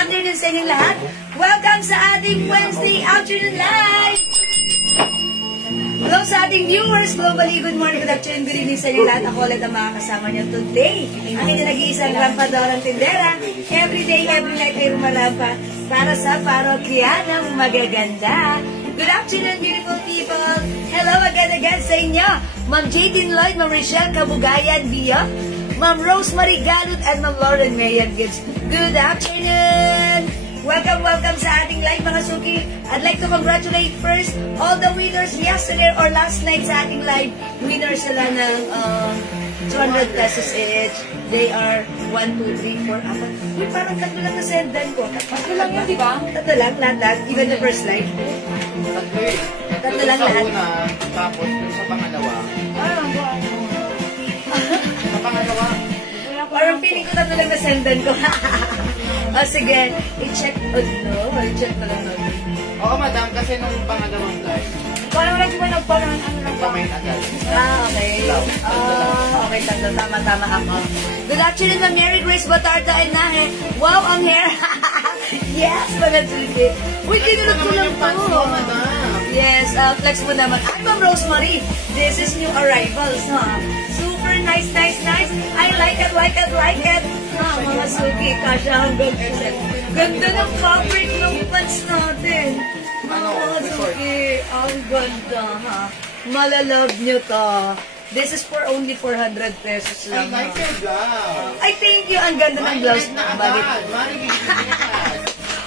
afternoon sa inyong lahat. Welcome sa ating Wednesday afternoon live! Hello sa ating viewers, globally, good morning, good afternoon, good evening sa inyong lahat. Ako ulit ang makakasama niyo today. Ang inyong nag-iisang rampadorang tindera. Everyday, every night ay rumarampa para sa parokya ng magaganda. Good afternoon, beautiful people. Hello again sa inyo. Ma'am Jadine Lloyd, Ma'am Rochelle Kabugayan Bio, Ma'am Rosemary Galut, and Ma'am Lauren Marian Gibbs. Good afternoon. Welcome sa ating live mga suki. I'd like to congratulate first all the winners yesterday or last night sa ating live. Winners sila ng 200 pesos each. They are 1, 2, 3, 4, 4. Uy, parang tatlo lang na sendan ko. Tatlo lang yun, di ba? Tatlo lang, lahat. Even the first live. Tatlo lang lahat. Tapos sa pangalawa. Sa pangalawa. Parang feeling ko tatlo lang na sendan ko. O sige, i-check. Oh no, i-check na lang natin. Oo, madam, kasi nung pangalawang live. Parang lang ba nagparang ano lang ba? Pamain agad. Okay. Okay, tama ako. Good afternoon, Ma'am Mary Grace Batarda and Nahe. Wow, ang hair! Yes, mga suki. Uy, kinulot ko lang po. Yes, flex mo naman. I'm Ma'am Rosemary. This is new arrivals, huh? Super nice. I like it. Mga suki, kasha hanggang XL. Ganda ng fabric ng pants natin. Mga suki, ang ganda, ha? Malalove nyo to. This is for only 400 pesos lang. I like your blouse. I thank you. Ang ganda ng blouse. Bakit?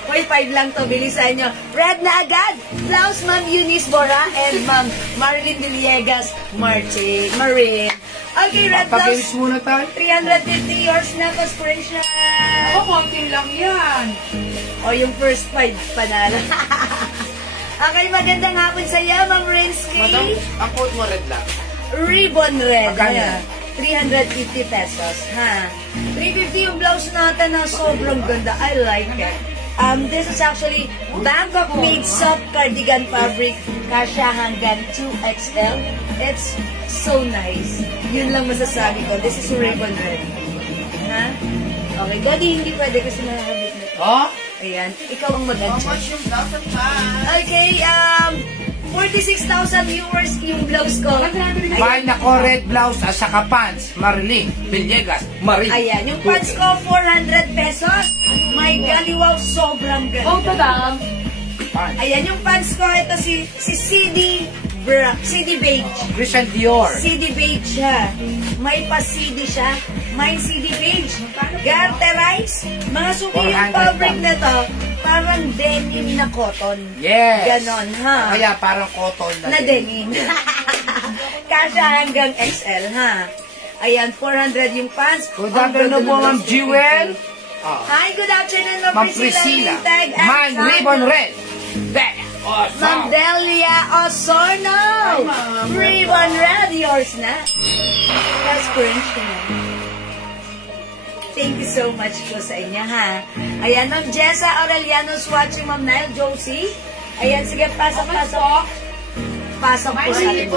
Hoy, 5 lang to. Bilisan nyo. Red na agad. Blouse, Ma'am Eunice Bora and Ma'am Marilyn Villegas Marin. Okay, red blouse. Muna tayo. 350 yours na, Conspiration. Konti lang yan. O, yung first 5 panalo. Okay, magandang hapon sa iyo, Ma'am Rinsky. Madam, ang quote mo red lang. Ribbon red. Magkano? 350 pesos, ha? 350 yung blouse natin na sobrang ganda. I like it. This is actually Bangkok made soft cardigan fabric. Kasya hanggang 2XL. It's so nice. Yun lang masasabi ko. This is ribbon red. Ha? Okay, Daddy, hindi pwede kasi nakakabit na. Oh? Ayan. Ikaw ang How mag-adjust. much yung blouse and pants? Okay, 46,000 viewers yung blouse ko. May nako red blouse at saka pants. Marilyn Villegas Marin. Ayan, yung pants ko, 400 pesos. My galiwaw, sobrang ganda. Oh, tadam. Pants. Ayan, yung pants ko, ito si CD Beige. Christian Dior. CD Beige siya. May pa-CD siya. May CD Beige. Garterize. Mga suki yung 400 fabric na to, parang denim na cotton. Yes. Ganon, ha? Kaya parang cotton Na denim. Kasya hanggang XL, ha? Ayan, 400 yung pants. Good afternoon po, Ma'am Jewel. Hi, good afternoon, Ma'am Ma'am Priscilla. Priscilla. Man Ribbon Red. There. Ma'am Delia Osorno. Ribbon Red, yours na. That's French na. Thank you so much po sa inyo, ha? Ayan, Ma'am Jessa Aureliano's watching, Ma'am Nile Josie. Ayan, sige, pasok. Pasok po sa atin.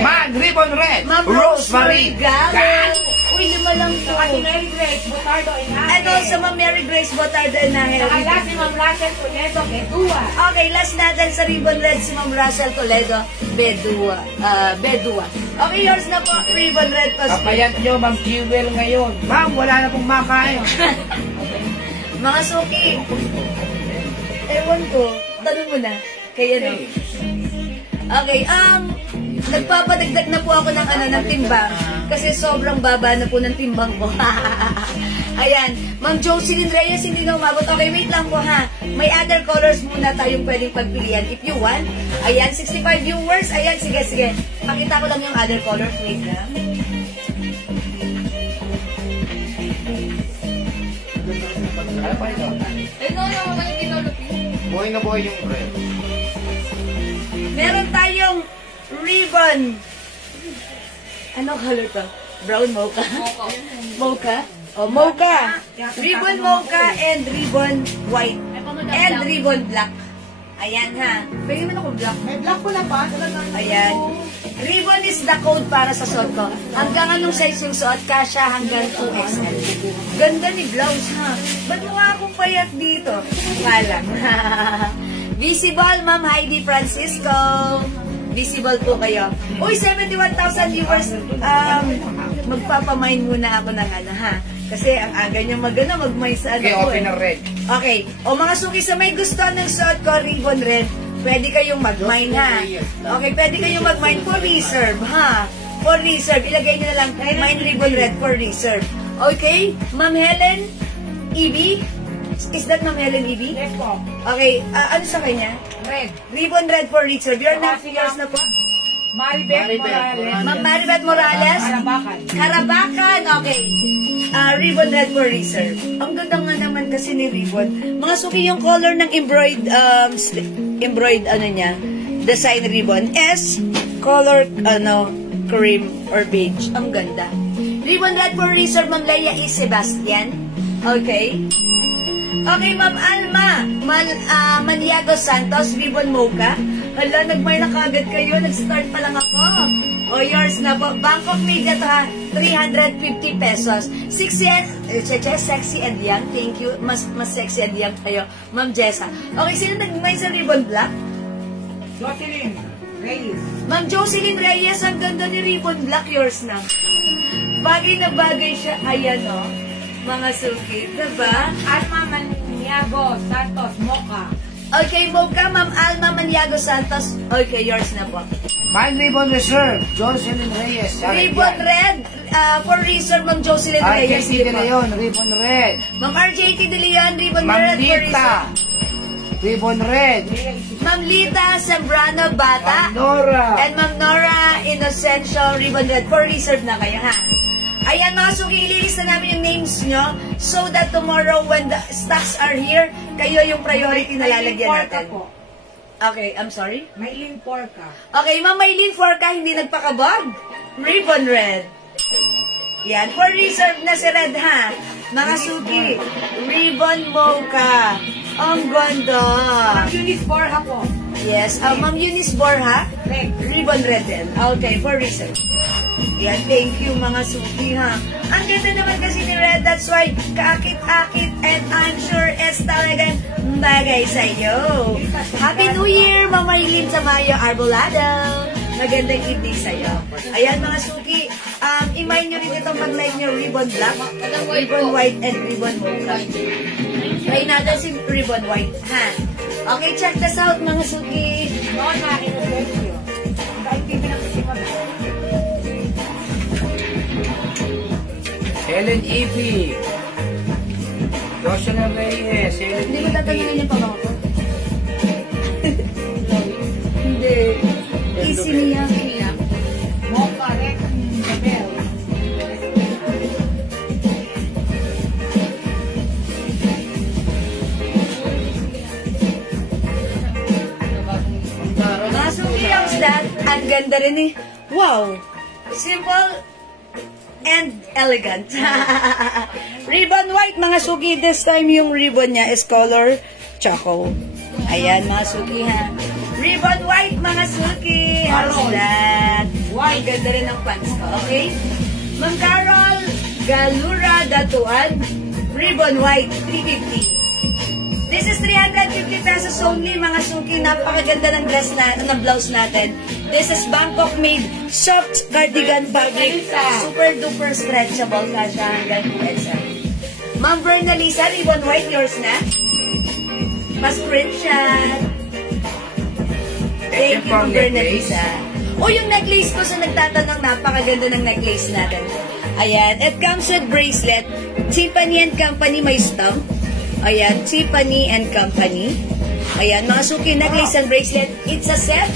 Man Ribbon Red. Ma'am Rosemary Galut. Uy, lima lang po. Mary Grace, Botardo, And also, Ma'am Mary Grace Botardo and Nahe. Last si Ma'am Rachel Toledo, Bedua. Okay, last natin sa Ribbon Red si Ma'am Russell Toledo, Bedua. Okay, yours na po, Ribbon Red. Kapayat nyo, Ma'am Jewel ngayon. Ma'am, wala na pong makain. Mga suki. Ewan ko. Tanong mo na. Kaya no. Okay, nagpapadagdag na po ako ng timbang kasi sobrang baba na po ng timbang ko. Ayan, Ma'am Jocelyn Reyes, hindi na umabot. Okay, wait lang po, ha. May other colors muna tayong pwedeng pagpilian if you want. Ayan, 65 viewers. Ayan, sige. Pakita ko lang yung other colors. Wait lang. Buhay na buhay yung red. Meron tayong ribbon. Ano color to? Brown mocha? Mocha? Oh, mocha. Ribbon mocha and ribbon white. And ribbon black. Ayan, ha. Pwede mo na ko black. May black ko na ba? Ayan. Ribbon is the code para sa suot ko. Hanggang anong size yung suot? Kasha hanggang 2XL. Ganda ni blouse, ha? Ba't mukha akong payat dito? Kalang. Visible, Ma'am Heidi Francisco. Visible po kayo. Uy, 71,000 viewers. Magpapamind muna ako ng ano, ha? Kasi ang aga niya mag-mine sa ano Okay, ko, open na red. Okay. O mga suki sa may gusto ng suot ko, ribbon red, pwede kayong mag-mine, ha? Okay, pwede kayong mag-mine for reserve, ha? For reserve. Ilagay niyo na lang, mine ribbon red for reserve. Okay? Ma'am Helen Evie? Is that Ma'am Helen Evie? Yes po. Okay, ano sa kanya? Red. Ribbon red for reserve. You're not yours na po? Maribeth Morales. Ma'am Maribeth Morales? Karabakan. Karabakan, okay. Ribbon red for reserve. Ang ganda nga naman kasi ni ribbon. Mga suki yung color ng embroid ano niya, design ribbon is color cream or beige. Ang ganda. Ribbon red for reserve, Ma'am Leia is Sebastian. Okay. Okay, Ma'am Alma Maniago Santos, ribbon mocha. Hala, nagmay na kagad kayo. Nag-start pa lang ako. O, yours na po. Bangkok Media to, ha? 350 pesos. Sexy and young. Thank you. Mas sexy and young kayo. Ma'am Jessa. Okay, sino nagmay sa ribbon black? Jocelyn Reyes. Ma'am Jocelyn Reyes, ang ganda ni ribbon black. Yours na. Bagay na bagay siya. Ayan, o. Mga suki. Diba? Alma Maniago Santos Mocha. Okay, Mocha, Ma'am Alma Maniago Santos. Okay, yours na po. Mine ribbon reserve, Jocelyn Reyes. Ribbon red, for reason, Ma'am Jocelyn Reyes. RJT De Leon, ribbon red. Ma'am RJT De Leon, ribbon Ma'am red for Lita, reason. ribbon red. Ma'am Lita Sembrano Bata. Ma'am Nora. And Ma'am Nora Inocencio, ribbon red for reserve na kayo, ha? Ayan mga suki, ililista namin yung names nyo so that tomorrow when the stocks are here, kayo yung priority na lalagyan natin. Okay, I'm sorry? Maylin Porca. Okay, Ma'am Maylin Forca, hindi nagpakabog. Ribbon red. Yan, for reserve na si Red, ha? Mga suki, ribbon mocha. Ang ganda. Ma'am Eunice Borja po. Yes, Ma'am Eunice Borja, Red. ribbon red din. Okay, for reserve. Yan, thank you mga suki, ha? Ang ganda naman kasi ni Red, that's why kaakit-akit and I'm sure it's talagang bagay sa iyo. Happy New Year, Mama Maylin Tamayo Arbolado. Magandang evening sa iyo. Ayan mga suki, i-mind nyo rin itong pag-like nyo, ribbon black, ribbon white, and ribbon mocha. Try natin si ribbon white, ha? Okay, check this out mga suki. Nona Inocencio. Kahit TV na kasi kami. Helen Evie. Jocelyn Reyes. Helen Hindi mo tatanungin yung pamako ko? Hindi. Easy niya. Mocha Rex Isabel. Mga suki, how's that? Ang ganda rin eh. Wow! Simple and elegant. Ribbon white, mga suki. This time yung ribbon niya is color choco. Ayan, mga suki, ha. Ribbon white, mga suki. How's that? Ang ganda rin ng pants ko, okay? Ma'am Carol Galura Datuan, ribbon white, 350. This is 350 pesos only, mga suki. Napakaganda ng dress ng blouse natin. This is Bangkok made soft cardigan fabric. Super duper stretchable. Kasha hanggang 2XL. Ma'am Bernalisa, ribbon white, yours na. Mas print siya. Thank you, Ma'am Bernalisa. O, yung necklace ko sa nagtatanong, napakaganda ng necklace natin. Ayan. It comes with bracelet. Tiffany & Company may stamp. Ayan, Tiffany & Company. Ayan, mga suki, necklace and bracelet. It's a set.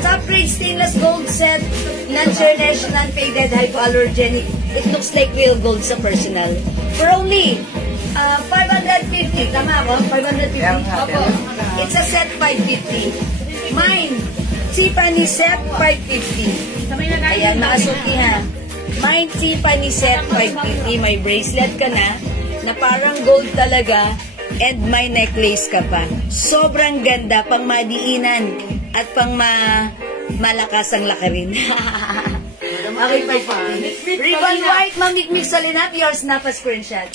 Top grade stainless gold set. Non-tarnished, non-faded, hypoallergenic. It looks like real gold sa personal. For only 550. Tama ako? 550? Opo. It's a set 550. Mine, Tiffany set 550. Ayan, mga suki, ha. Mine, Tiffany set 550. May bracelet ka na parang gold talaga, and may necklace ka pa. Sobrang ganda, pang madiinan at pang malakas ang lakarin. Okay, pa. Ribbon white, Ma'am Mikmik Solinap, yours na pa screenshot.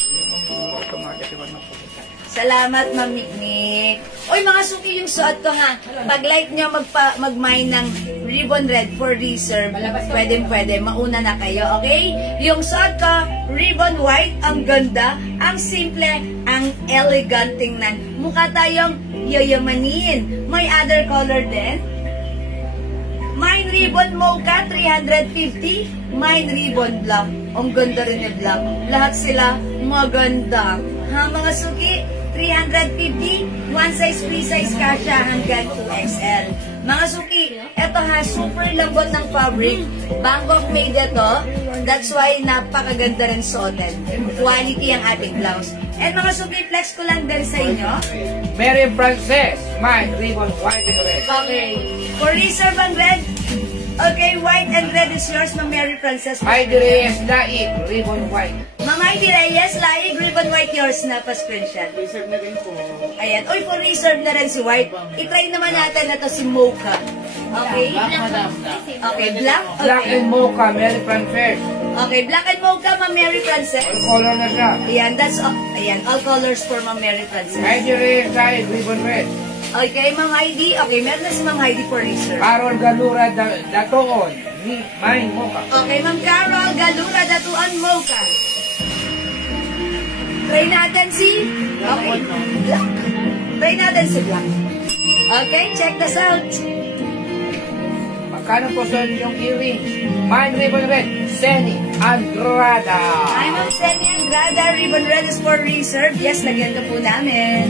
Salamat, Ma'am Mikmik. Uy, mga suki yung suot ko ha. Pag like nyo mag-mine ng ribbon red for reserve, pwede. Mauna na kayo, okay? Yung suot ko, ribbon white, ang ganda, ang simple, ang elegant tingnan. Mukha tayong yayamanin. May other color din. Mine ribbon mocha, 350. Mine ribbon black. Ang ganda rin yung black. Lahat sila maganda. Ha, mga suki? 350, one size, free size kasha hanggang 2XL. Mga suki, eto ha, super lambot ng fabric. Bangkok made ito. That's why napakaganda rin suotin. Quality ang ating blouse. And mga suki, flex ko lang din sa inyo. Mary Frances, mine, ribbon, white and red. Okay. For reserve ang red. Okay, white and red is yours, Ma'am Mary Frances. Heidi Reyes, Laik, ribbon, white. Ma'am Heidi Reyes, Laig, ribbon white, yours na pa screenshot. Reserve na rin po. Ayan. Uy, for reserve na rin si white. I-try naman natin na to si Mocha. Okay? Okay, black? Black Okay. and mocha, Mary Frances. Okay, black and mocha, Ma'am Mary Frances. Color na siya. Ayan, that's all. Ayan, all colors for Ma'am Mary Frances. Heidi Reyes, Laik, ribbon, red. Okay, Ma'am Heidi. Okay, meron na si Ma'am Heidi for reserve. Carol Galura, Datoon, mine, mocha. Okay, Ma'am Carol, Galura, Datuan, Mocha. Try natin si... Okay, black. Try natin si black. Okay, check this out. Magkano po sa inyong earrings? Mine, ribbon, red. Seni Andrada. Hi, Ma'am Seni Andrada. Ribbon red is for reserve. Yes, lagyan ka po namin.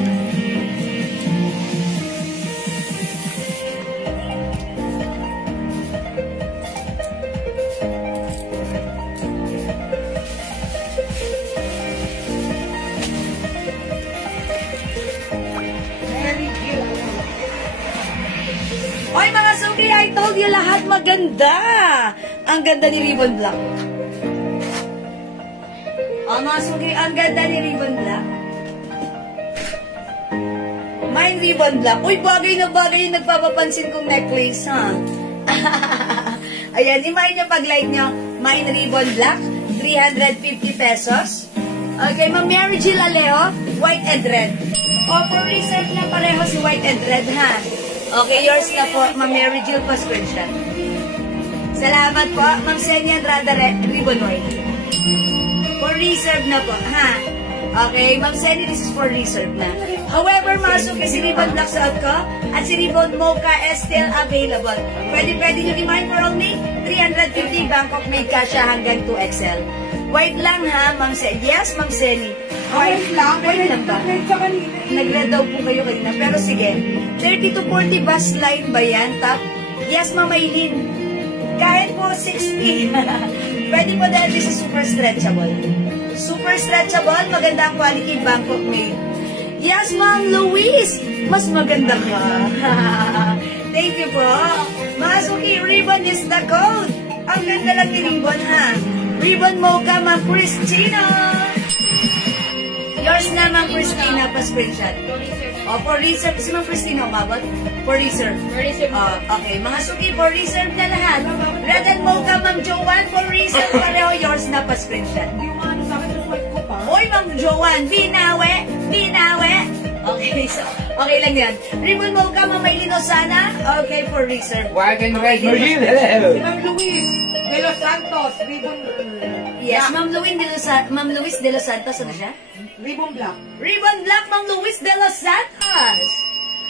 Oy, mga suki, I told you lahat maganda. Ang ganda ni Ribbon Black. Oh, mga suki, ang ganda ni Ribbon Black. Mine Ribbon Black. Uy, bagay na bagay yung nagpapapansin kong necklace, ha? Ayan, i-mine nyo pag-like nyo. Mine Ribbon Black, 350 pesos. Okay, Ma'am Mary Jill Alejo, white and red. O, for reserve na pareho si white and red, ha? Okay, yours na po, Ma'am Mary Jill pa screenshot. Salamat po, Ma'am Senia Andrada, ribbon white. For reserve na po, ha? Okay, Ma'am Senia, this is for reserve na. However, masok si ribbon black suot ko at si ribbon mocha is still available. Pwede nyo i-mine for only 350 Bangkok made kasha hanggang 2XL. White lang ha, Ma'am Senia. Yes, Ma'am Senia. White lang? White lang ba? Red sa kanina. Nag-red daw po kayo kanina. Pero sige, 30 to 40 bust line ba yan? Top? Yes, Ma'am Aileen. Kahit po 60. Pwede po dahil this is super stretchable. Super stretchable, maganda ang quality, Bangkok made. Yes, Ma'am Louise. Mas maganda ka. Thank you po. Masuki, ribbon is the code. Ang ganda lang ni ribbon ha. Ribbon mocha, Ma'am Christina. Yours na, Ma'am Christina, pa-screenshot. O, for reserve. Si Ma'am Christina, umabot? For reserve. Okay, mga suki, for reserve na lahat. Red and mocha, Ma'am Joanne, for reserve. Pareho, yours na, pa-screenshot. Yung ano sa akin, yung white ko pa. Oy, Ma'am Joanne, binawe. Okay, so, okay lang yan. Ribbon mocha, Ma'am Maylin Osana. Okay, for reserve. White and red, Okay, Merlin, hello. Si Ma'am Luis de los Santos, ribbon Yes, Ma'am Luis de los Santos, ano siya? ribbon black. Ribbon black, Ma'am Luis de los Santos.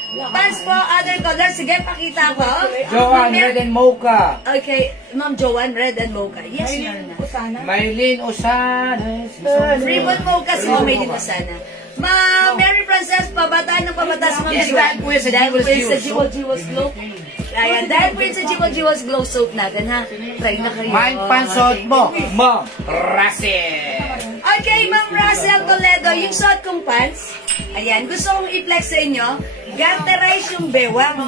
Pants po, other color. Sige, pakita ko. Joanne, red and mocha. Okay, Ma'am Joanne, red and mocha. Yes, meron na. Sana. Maylin Osana. Ribbon mocha, si Ma'am Maylin Osana. Ma'am Mary Frances, pabataan ng pabatas, Ma'am Yes, Joanne. dahil po yun sa Dahil po yun sa Jewel Jewel Glow. Ayan, dahil po yun sa Jewel Glow soap natin, ha? Try na kayo. Mine pansot mo, Ma'am Russell. Okay, Ma'am Russell Toledo, yung suot kong pants. Ayan, gusto kong i-flex sa inyo. Ganterize yung bewang.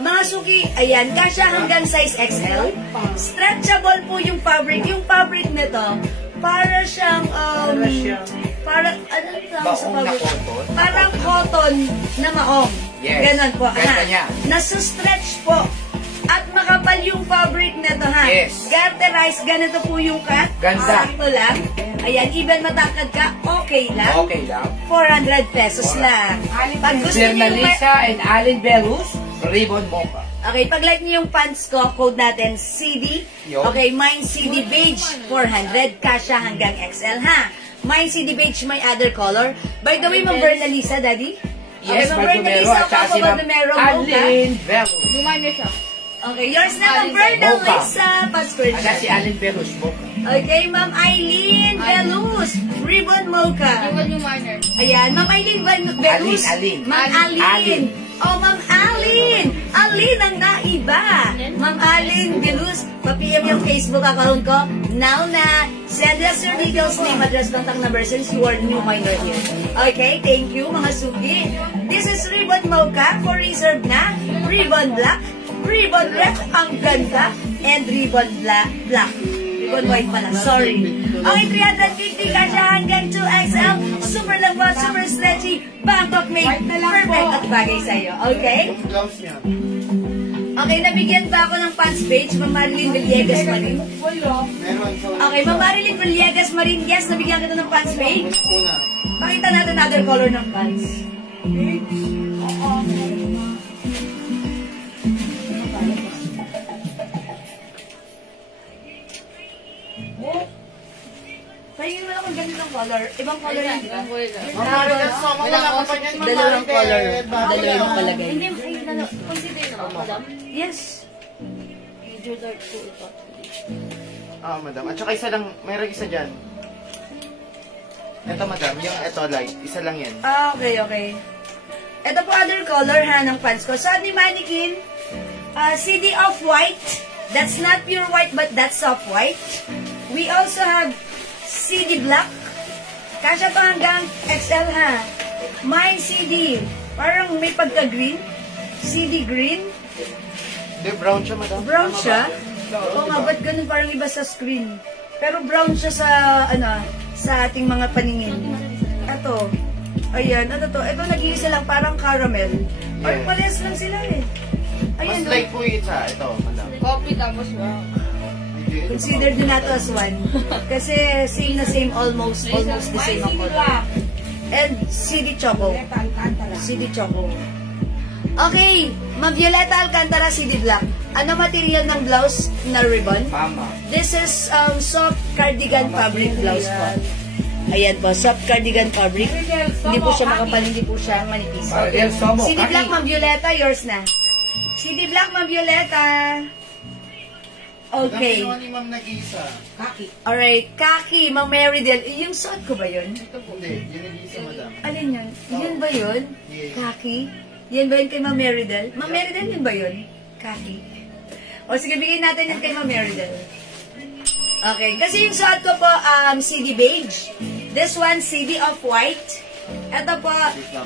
Mga suki, ayan, kasya hanggang size XL. Stretchable po yung fabric. Yung fabric nito, para siyang, para, ano tawag sa Maong na fabric? cotton? Parang cotton na maong. Yes. Ganon po. Ganda niya. Nasu-stretch po. At makapal Yes. Garterized, ganito po yung cut. Ganda. Sakto lang. Ayan, even matangkad ka, okay lang. Okay lang. 400 pesos lang. Pag gusto Sir niyo yung... Nalisa and Allen Belus, Ribbon Mocha. Okay, pag like niyo yung pants ko, code natin CD. Yo. Okay, mine CD beige, 400. Kasha hanggang XL, ha? Mine CD beige, may other color. By the way, Ma'am Bernalisa, Daddy? Yes, Ma'am Baldomero Bernalisa, at saka si Ma'am Baldomero, Mocha. Allen Belus. Bumanya siya. Okay, yours na, Ma'am Bernalisa. Passport At saka si Allen Belus Mocha. Okay, Ma'am Eileen Velus, Ribbon Mocha. Iwan yung minor. Ayan, Ma'am Eileen Velus. Alin. Ma'am Alin. Oh, Ma'am Alin. Alin ang naiba. Ma'am Alin Velus, pa-PM yung Facebook account ko. Now na, send us your details, name, address, contact number since you are new minor here. Okay, thank you mga suki. This is Ribbon Mocha for reserve na. Ribbon Black, Ribbon Red, ang ganda, and Ribbon Black. Ribbon White pala, sorry. Okay, 350 kasha hanggang 2XL. Super lambot, super stretchy, Bangkok made, perfect at bagay sa'yo. Okay? Okay, nabigyan pa ako ng pants page, Ma'am Marilyn Villegas Marin. Okay, Ma'am Marilyn Villegas Marin, yes, nabigyan kita ng pants page. Pakita natin other color ng pants. Pahingin mo lang kung ganitong color. Ibang color yan, di ba? Dalawang color. Dalawang palagay. Hindi, consider naman, madam. Yes. Medyo dark po ito. Madam. At saka isa lang, mayroong isa dyan. Ito, madam. Yung ito, light. Isa lang yan. Okay, okay. Ito po other color ha ng pants ko. Sa ni Mannequin, CD Off-White. That's not pure white, but that's off-white. We also have CD Black. Kasya pa hanggang XL ha. Mine CD. Parang may pagka-green. CD green. Hindi, brown siya, madam. Brown siya? Oo nga, ba't ganun parang iba sa screen? Pero brown siya sa, sa ating mga paningin. Ito. Ayan, ano to? Ito nag-iisa lang parang caramel. Or Yeah. parehas lang sila eh. Mas Ayan, light po yung isa. Ito, madam. Coffee tapos wow. consider din nato as one. Kasi same na same, almost the same ang color. And CD Choco. CD Choco. Okay, Ma'am Violeta Alcantara, CD Black. Ano material ng blouse na ribbon? Mama. This is soft cardigan fabric blouse po. Ayan po, soft cardigan fabric. Hindi po siya makapal, hindi po siya manipis. Mariel Somo. CD Black, Ma'am Violeta, yours na. CD Black, Ma'am Violeta. Okay. Madam, ni ma'am nag-iisa. Alright, Kaki, Ma'am Meridel. Yung suot ko ba yun? Hindi, yun nag-iisa, madam. Alin yun? Yun ba yun? Yes. Kaki? Yan ba yun kay Ma'am Meridel? Ma'am Meridel, yun ba yun? Kaki. O sige, bigyan natin yun kay Ma'am Meridel. Okay, kasi yung suot ko po, CD beige. This one, CD off-white. Ito po,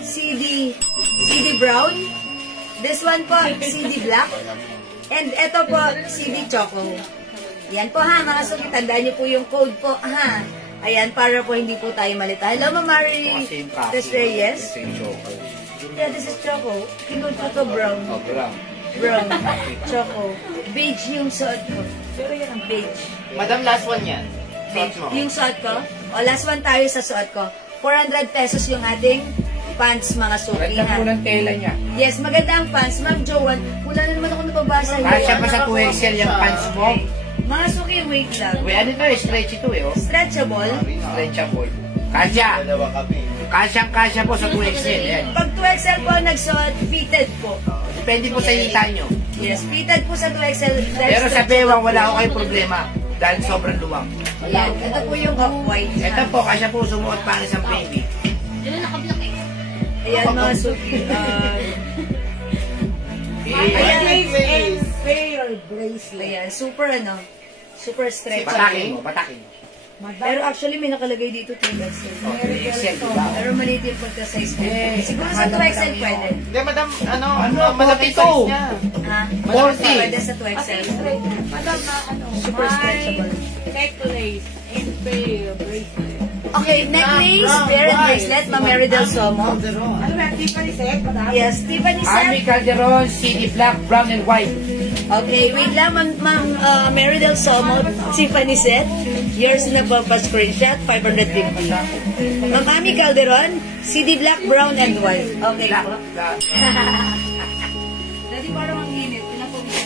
CD brown. This one po, CD black. And ito po, CD choco. Yan po ha, mga suki, tandaan niyo po yung code po ha. Ayan, para po hindi po tayo malita. Hello, Ma'am Mari Same kasi. Reyes. Same choco. Yeah, this is choco. Kinod ko to brown. Oh, brown. Brown. Choco. Beige yung suot ko. Pero yan ang beige. Madam, last one yan. Beige. Suot mo. Yung suot ko. O, last one tayo sa suot ko. 400 pesos yung ating pants, mga suki. Ganda po Ha? ng tela niya. Yes, maganda ang pants. Ma'am Joanne, wala na naman ako nababasa. Kasya pa sa 2XL yung pants mo. Mga suki, wait lang. Uy, ano to eh? Stretchy to eh, oh. Stretchable. Stretchable. Kasya. Dalawa kami. Kasyang-kasya po sa 2XL. Yan. Pag 2XL po nagsuot, fitted po. Depende po sa hita nyo. Yes, fitted po sa 2XL. Pero sa bewang, wala ko kayong problema. Dahil sobrang luwang. Yan, ito po yung off-white. Ito po, kasya po sumuot pa ang isang baby. Yan ang nakablak eh. Ayan, mga suki. Ayan. Ayan, super super stretchy. Patakin mo, patakin mo. Pero actually, may nakalagay dito 2XL. Oh, 2XL, diba? Pero maliit yung pagka-size ko. Yes. Siguro sa 2XL pwede. Hindi, madam, Ano, malaki 42. size niya. Ha? 40. Pwede sa 2XL. Madam na Super stretchable. necklace and bracelet. Okay, necklace, pair and bracelet, Ma'am Del Somo. Ano ba, Tiffany set, madam? Yes, Tiffany Army set. Calderon, CD Black, Brown and White. Okay, wait lang, Ma'am Mary Del Somo, si Panisette. Yours na po pa screenshot, 550. Ma'am Ami Calderon, CD Black, Brown, and White. Okay po. Dati parang ang init.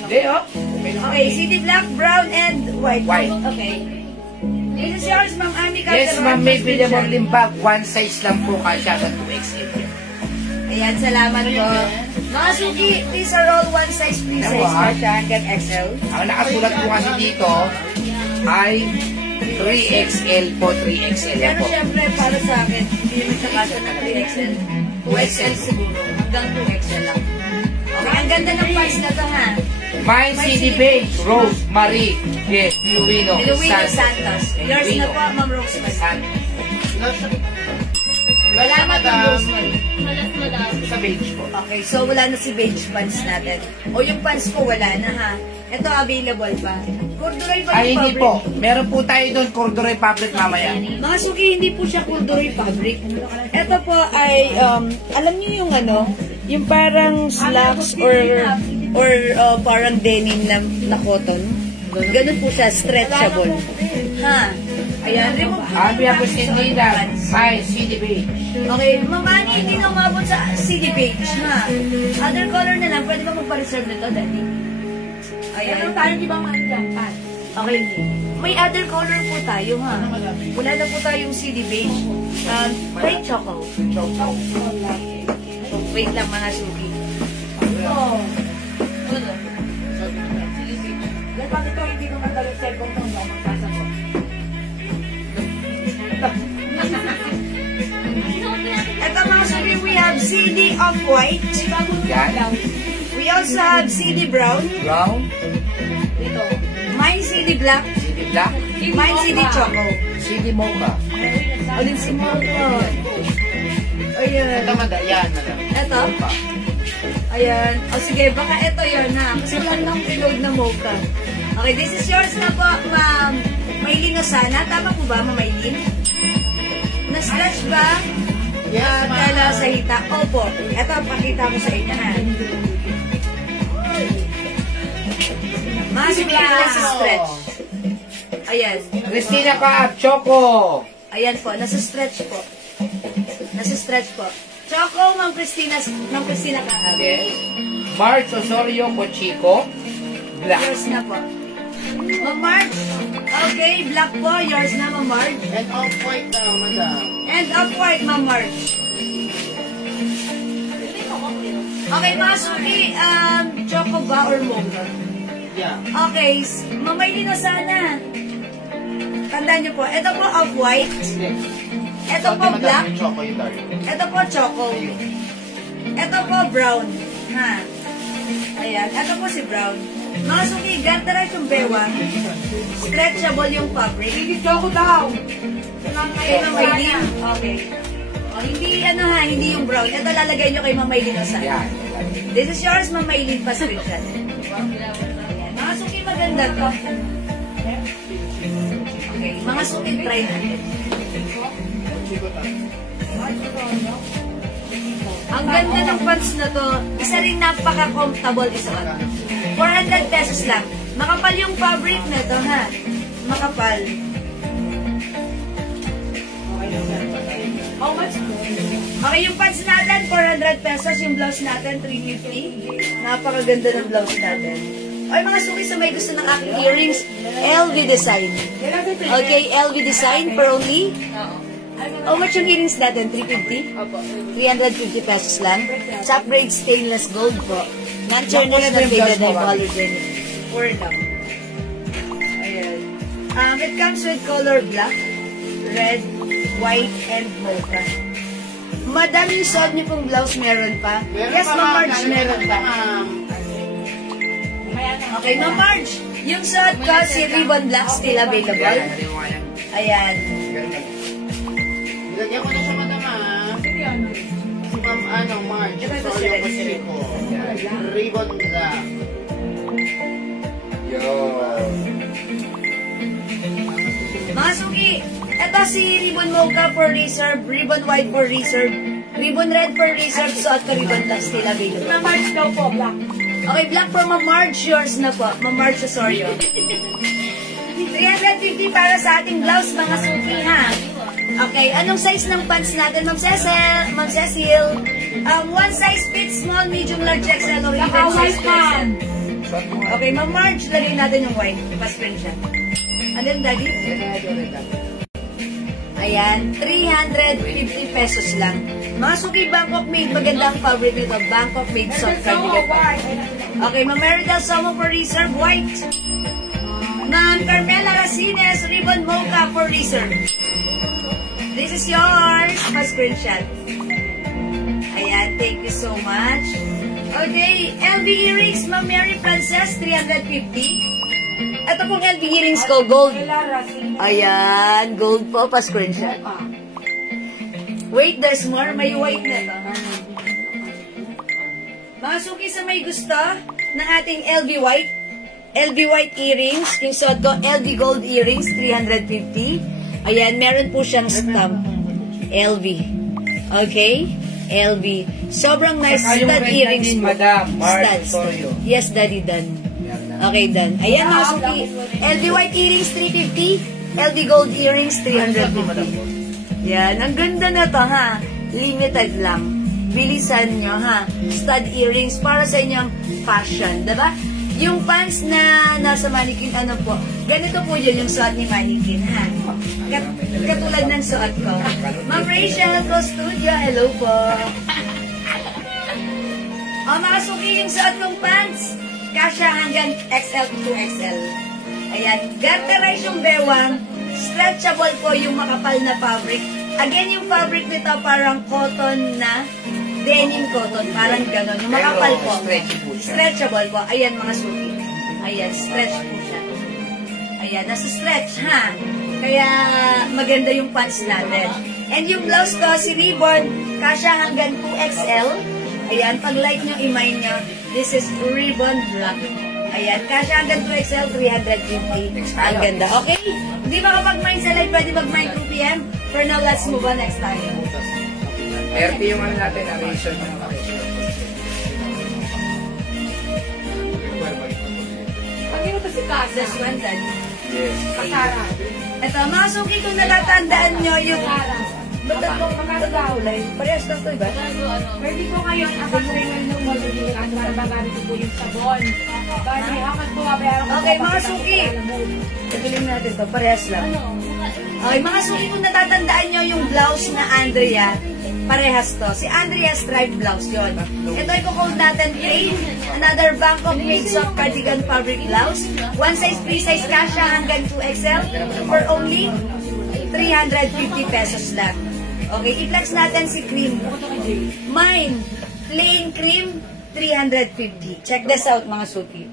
Hindi, oh. Okay, CD Black, Brown, and White. White. Okay. This is yours, Ma'am Ami Calderon. Yes, ma'am, may pinamor limbag. One size lang po kasya sa 2XL. Ayan, salamat po. Mga suki, these are all one size, free size. Kasya hanggang XL. Ang nakasulat po kasi dito ay 3XL po, 3XL Pero po. syempre, para sa akin, hindi naman sa kasya ng 3XL. 2XL siguro. Hanggang 2XL lang. Okay, ang ganda ng pants na to, ha? May CD Beige, Rose, Marie, yes, Luino, Luino Santos. Yours na po, Ma'am Rosemary. Wala na yung Rosemary. Sa beige po. Okay, so wala na si beige pants natin. O yung pants ko, wala na, ha? Ito, available pa. Corduroy ba Ay, yung hindi fabric? po. Meron po tayo doon, corduroy fabric mamaya. Mga suki, hindi po siya corduroy fabric. Ito po ay, alam niyo yung ano, yung parang slacks or parang denim na cotton. Ganun po siya, stretchable. Ha? Ayan, remove. Happy ako si Nina, may CD Beige. Okay, mamani, hindi na umabot sa CD beige, ha? Other color na lang, pwede ba magpa-reserve nito, Daddy? Ayan. Ano tayo, di ba mandiyan? Okay, may other color po tayo, ha? Wala na po tayong CD beige. White choco. Wait lang, mga suki. Oo. Ano? Dahil pag ito hindi ko madalo second mo, magsasagot. Ito mga suki, we have CD off-white. Yan. We also have CD brown. Brown, Dito. Mine CD black. CD Black, Mine CD choco. CD Mocha. Alin si Mocha? Ayan. Ito, madam. Yan, madam. Ito? Ayan. O sige, baka ito yun, ha? Kasi wala nang reload na Mocha. Okay, this is yours na po, Ma'am Maylin Osana. Tama po ba, Ma'am Maylin? Na-stretch ba? Yes, ma'am. Tela sa hita. Opo. Ito, pakita ko sa inyo, ha? Mas nasa-stretch. Ayan. Christina Kaab, Choco. Ayan po, nasa-stretch po. Nasa-stretch po. Choco, Ma'am Christina Kaab. Yes. March Osorio Cochico, Black. Yours na po. Ma'am March. Okay, black po. Yours na, Ma'am March. And off-white na, madam. And off-white, Ma'am March. Okay, mga suki, choco ba or mocha? Yeah. Okay, mamay na sana. Tandaan niyo po, ito po off-white. Next. Ito po Madam, black. yung choco, yung dark. Ito po choco. Ito po brown. Ha? Ayan, ito po si brown. Mga suki, ganda rin itong bewang. Stretchable yung fabric. Hindi choco daw. Kay Ma'am Maylin? Okay. O, hindi ano ha, hindi yung brown. Ito lalagay nyo kay Ma'am Maylin na sana. Yan. This is yours, Ma'am Maylin pa screenshot. Mga suki, maganda to. Okay, mga suki, try natin. Ang ganda ng pants na to, isa rin napaka-comfortable isuot. 400 pesos lang. Makapal yung fabric na to, ha? Makapal. How much? Okay, yung pants natin, 400 pesos. Yung blouse natin, 350. Napakaganda ng blouse natin. Ay, mga suki sa may gusto ng aking earrings, LV Design. Okay, LV Design for only? How much yung earrings natin? 350? Opo. 350 pesos lang. Top grade stainless gold po. Non-churnous na faded hypoallergenic. 4 lang. Ayan. It comes with color black, red, white, and mocha. Madam, yung suot niyo pong blouse meron pa? Meron Yes, pa, Ma'am ma'am. Marge, meron pa. Ma'am. Okay, Ma'am Marge, yung suot ko, si Ribbon Black still available. Ayan. Nilagyan ko na siya, madam, ah. Si Ma'am, Marge. Ito, ito, Sorry, sila, ako sila. po. Ribbon black. Mga suki, ito si Ribbon Mocha for reserve, Ribbon White for reserve, Ribbon Red for reserve, suot ko Ribbon Black still available. Ma'am March daw po, black. Okay, black for Ma'am Marge, yours na po. Ma'am Marge Osorio. 350 para sa ating blouse, mga suki, ha? Okay, anong size ng pants natin, Ma'am Cecil? Ma'am Cecil? One size fits small, medium, large, XL, or even size person. Okay, Ma'am Marge, lagay natin yung white. Pa-screenshot. And then, Daddy? Ayan, 350 pesos lang. Mga suki, Bangkok made, magandang fabric nito. Bangkok made soft cardigan. Okay, Ma'am Meridel Somo for reserve, white. Ma'am Carmela Racines, ribbon mocha for reserve. This is yours. Pa-screenshot. Ayan, thank you so much. Okay, LV earrings, Ma'am Mary Frances, 350. Ito pong LV earrings ko, gold. Ayan, gold po, pa-screenshot. Wait, there's more. May white na ito. Mga suki sa may gusto ng ating LV white. LV white earrings. Yung suot ko, LV gold earrings, 350. Ayan, meron po siyang stamp. LV. Okay? LV. Sobrang nice stud earrings po. Madam, Marge Studs. Osorio. Yes, Daddy, done. Okay, done. Ayan, mga suki. LV white earrings, 350. LV gold earrings, 350. Yan. Ang ganda na to, ha? Limited lang. Bilisan nyo, ha? Stud earrings para sa inyong fashion. Diba? Yung pants na nasa mannequin, ano po, ganito po yun yung suot ni mannequin, ha? Katulad ng suot ko. Ma'am Rachel, Co Studio, hello po. O, mga suki yung suot kong pants. Kasya hanggang XL to 2XL. Ayan. Garterize yung bewang. Stretchable po yung makapal na fabric. Again, yung fabric nito parang cotton na denim cotton. Parang gano'n. Yung makapal po. Stretchable po. Ayan, mga suki. Ayan, stretch po siya. Ayan, nasa stretch, ha? Kaya maganda yung pants natin. And yung blouse ko, si Ribbon, kasya hanggang 2XL. Ayan, pag like nyo, imay nyo, this is Ribbon Black. Ayan, kasya hanggang 2XL, 350. Ang ganda. Okay? Hindi makapag-mind sa live, pwede mag-mind 2 PM. For now, let's move on next time. RP yung ano natin, arrangement ng Pag-ino to si Casa. This one, Daddy. Yes. Kasara. Ito, mga suki, kung natatandaan nyo yung... Magkano daw? Parehas lang ito, iba? Pwede po ngayon, apat rin yung magiging at para babarin ko po yung sabon. Bali, apat po, babayaran ko. Okay, mga suki. Pagbiling natin ito, parehas lang. Okay, mga suki, kung natatandaan nyo yung blouse na Andrea, parehas to. Si Andrea stripe blouse yon. Ito i-code natin plain. Another Bangkok made soft cardigan fabric blouse. One size, free size kasha hanggang 2XL for only 350 pesos lang. Okay, i-flex natin si cream. Mine, plain cream, 350. Check this out, mga suki.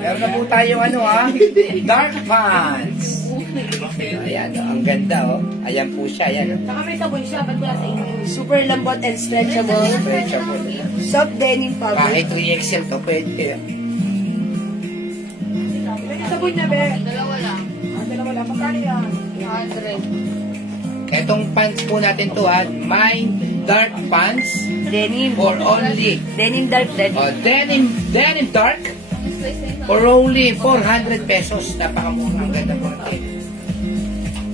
Meron na po tayong ano, ha? Dark pants. Ayan, ang ganda, oh. Ayan po siya, ayan. Saka may sabon siya, ba't wala sa inyo? Super lambot and stretchable. Stretchable. Soft denim fabric. Kahit 3XL to, pwede. Sabon niya, be. Dalawa lang. Dalawa lang. Magkano yan? 100. Etong pants po natin to, ha? My dark pants Denim. for only Denim dark denim. denim dark for only 400 pesos. Napakamura. Ang ganda po natin.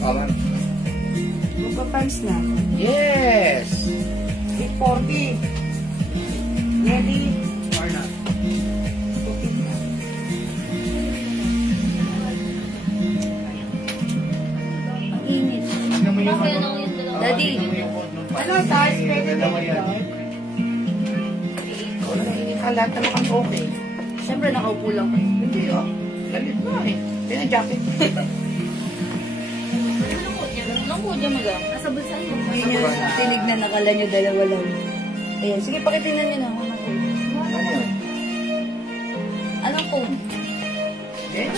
Oh, ma'am. Magpa-pants na. Yes! 840. Ready? Or not? Ang init. Daddy. Ano, size? Pwede ba yun? Lahat naman ang okay. Siyempre nakaupo lang. Hindi, oh. Galit na eh. Pina-jacket. Yun yung tinignan na kala nyo dalawa lang. Ayan, sige pakitingnan nyo na. Ano yun? Anong code?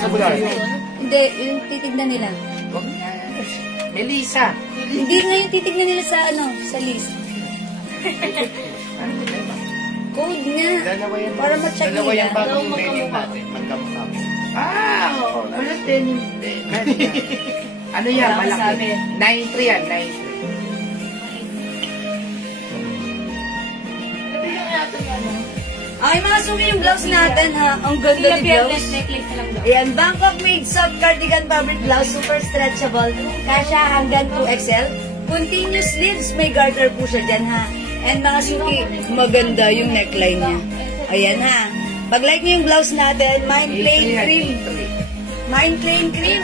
Sa bular. Hindi, yung titignan nila. Huwag na. Melissa. Hindi nga yung titignan nila sa ano, sa list. Code nga. Dalawa yan. Para ma-check Dalawa nila. yung bagong denim natin. Magkamukha. Ah, oo. Wala denim. Ano yan? Wala Malaki. sabi. 9.3 yan. 9.3. Ay, mga suki yung blouse natin ha. Ang ganda ni blouse. necklace na lang daw. Ayan, Bangkok made soft cardigan fabric blouse, super stretchable. Kasya hanggang 2XL. Continuous sleeves, may garter po siya dyan ha. And mga suki, maganda yung neckline niya. Ayan ha. Pag like niyo yung blouse natin, Mind Plain Cream. Mind Plain Cream.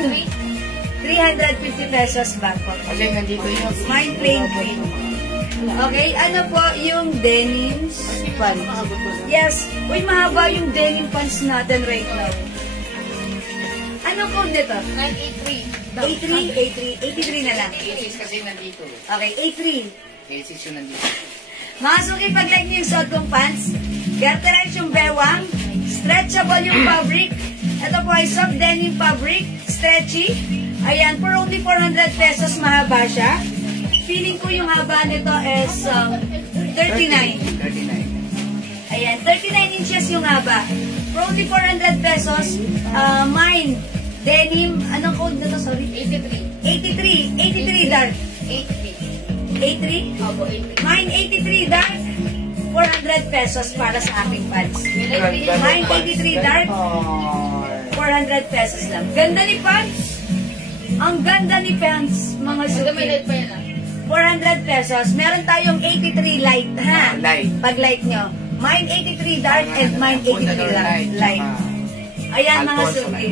350 pesos Bangkok. Kasi nandito yung Mind Plain Cream. Okay, ano po yung denim pants? Yes, uy, mahaba yung denim pants natin right now. Ano code nito? 83. 83 na lang. cases kasi nandito. Okay, 83. Cases yung nandito. Mga suki, pag like niyo yung suot kong pants, garterize yung bewang, stretchable yung fabric. Ito po ay soft denim fabric, stretchy. Ayan, for only 400 pesos, mahaba siya. Feeling ko yung haba nito is 39. 39. Ayan, 39 inches yung haba. For only 400 pesos, mine, denim, anong code na to? Sorry? 83 dark. 83? Opo, 83. Mine 83 dark, 400 pesos para sa aking pants. Mine 83 dark, 400 pesos lang. Ganda ni pants. Ang ganda ni pants, mga suki. 400 pesos. Meron tayong 83 light, ha? Light. Pag light nyo. Mine 83 dark and mine 83 light. Ayan, mga suki.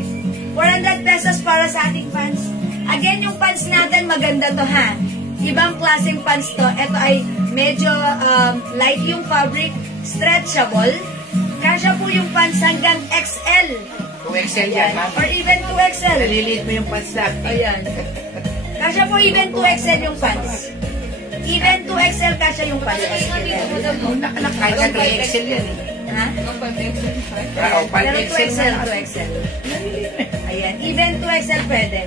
400 pesos para sa ating pants. Again, yung pants natin, maganda to, ha? Ibang klaseng pants to. Ito ay medyo light yung fabric, stretchable. Kasya po yung pants hanggang XL. 2XL yan, ma'am. Or even 2XL. Naliliit mo yung pants natin. Ayan. Kasya po even 2XL yung pants. Even 2XL kasya yung pants. Kahit na 3XL yan eh. Ha? Oo, Pero 5XL 2XL, na. 2XL. Ayan. Even 2XL pwede.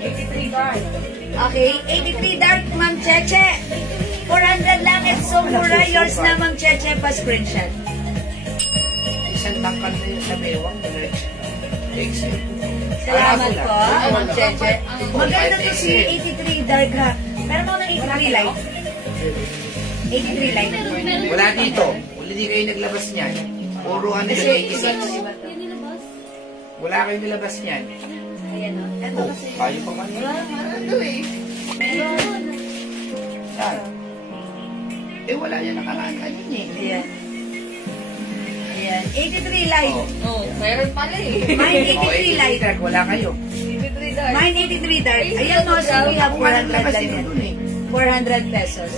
83 guard. Okay. 83 dark, Ma'am Cheche. 400 lang. It's so mura. Yours na, Ma'am Cheche. Pa-screenshot. Isang tangkal na yun sa bewang. XL. Salamat po, Ma'am Cheche. Maganda to si 83 dark ha. Pero mo ng 83 light. 83 light. Wala dito. Wala di kayo naglabas niyan. Puro ano yung 86. Wala kayo nilabas niyan. Ayan o. Ito Oh, kasi. kayo pa man yun. Meron. Yan. Eh, wala yan nakaraan yun eh. Ayan. Ayan. 83 light. Oh, meron pala eh. Mine Oh, 83 light. dark, wala kayo. 83 guard. Mine 83 dark. Ayan mo, so we have 400 Labas lang dito yan. dun eh. 400 pesos.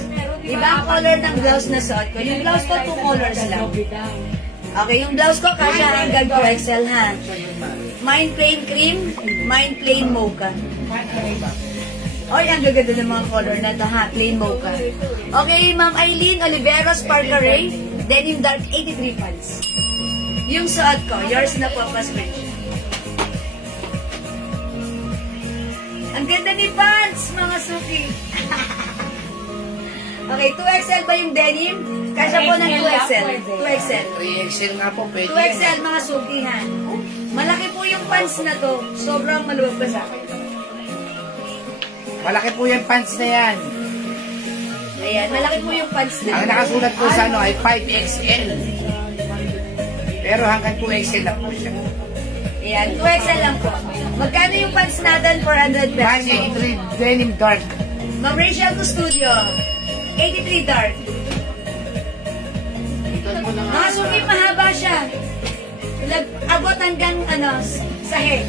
Iba ang color ng blouse na suot ko. Yung blouse ko, 2 colors lang. Okay, yung blouse ko, kasya hanggang 2XL ha. Mine plain cream, mine plain mocha. Oy, ang gaganda ng mga color na to ha, plain mocha. Okay, Ma'am Eileen Oliveros Parcaray, denim dark 83 pants. Yung suot ko, yours na po, pa-screenshot. Ang ganda ni pants, mga suki. Okay, 2XL ba yung denim? Kasya po ng 2XL. 2XL. 3XL nga po, pwede. 2XL, mga suki ha. Malaki po yung pants na to. Sobrang maluwag ba sa akin? Malaki po yung pants na yan. Ayan, malaki po yung pants na. Ang nakasulat po sa ano ay 5XL. Pero hanggang 2XL lang po siya. Ayan, 2XL lang po. Magkano yung pants natin? 400 pesos. 183 denim dark. Ma'am Rachel to studio. 83 dark. Mga suki, mahaba siya. Abot hanggang sahig.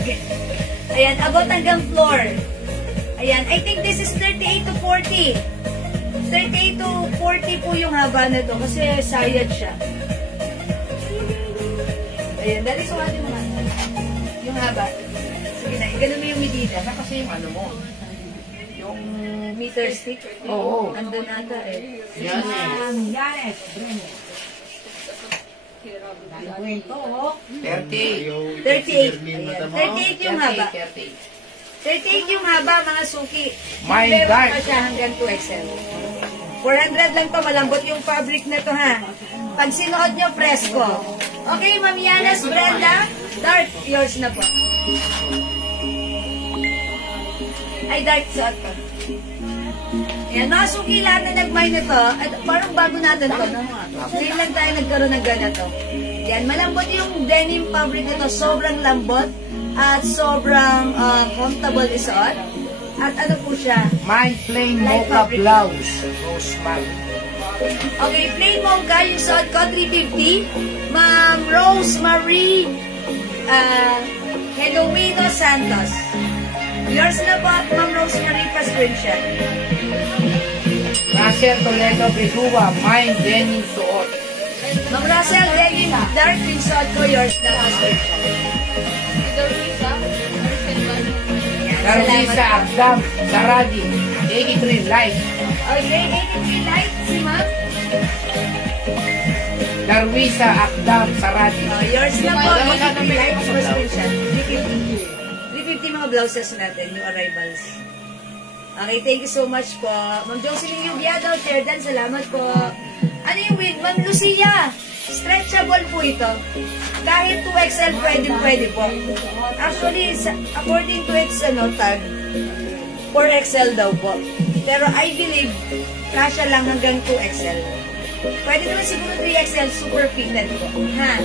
Ayan, abot hanggang floor. Ayan, I think this is 38 to 40. 38 to 40 po yung haba na to kasi sayad siya. Ayan, dali sukatin mo nga. Yung haba. Sige na, ganun mo yung medida. Ano kasi yung ano mo? Yung Meter stick. Oo. Andun ata eh. yan eh. Yanes. 30. 38. Ayan. 38 yung haba. 38 yung haba, mga suki. My Meron God. pa siya hanggang 2XL. 400 lang to, malambot yung fabric na to ha. Pag sinuot nyo, presko. Okay, Ma'am Yanas, Brenda, dark, yours na po. Ay, dark suot ko. Yan, mga suki lahat na nag-mine nito. At parang bago natin to. Ngayon lang tayo nagkaroon ng ganito. Yan, malambot yung denim fabric nito. Sobrang lambot. At sobrang comfortable isuot. At ano po siya? My plain Light mocha fabric. blouse. Rosemary. Okay, plain mocha yung suot ko, 350. Ma'am Rosemary Helowino Santos. Yours na po, Ma'am Rosemary, pa-screenshot. Russell Toledo Bidua. Mine denim suot. Ma'am Russell, denim dark yung suot ko, yours na pa-screenshot. Darwisa Agdam. Saradi. 83 light. Okay, 83 light, si Ma'am. Darwisa Agdam. Saradi. Yours na po, 83 light, pa-screenshot. 350 mga blouses natin, new arrivals. Okay, thank you so much po. Ma'am Jocelyn Yubiado, Jordan, salamat po. Ano yung win? Ma'am Lucia, stretchable po ito. Kahit 2XL, pwede po. Actually, according to its tag, 4XL daw po. Pero I believe, kasya lang hanggang 2XL. Pwede naman siguro 3XL, super fitted po. Ha?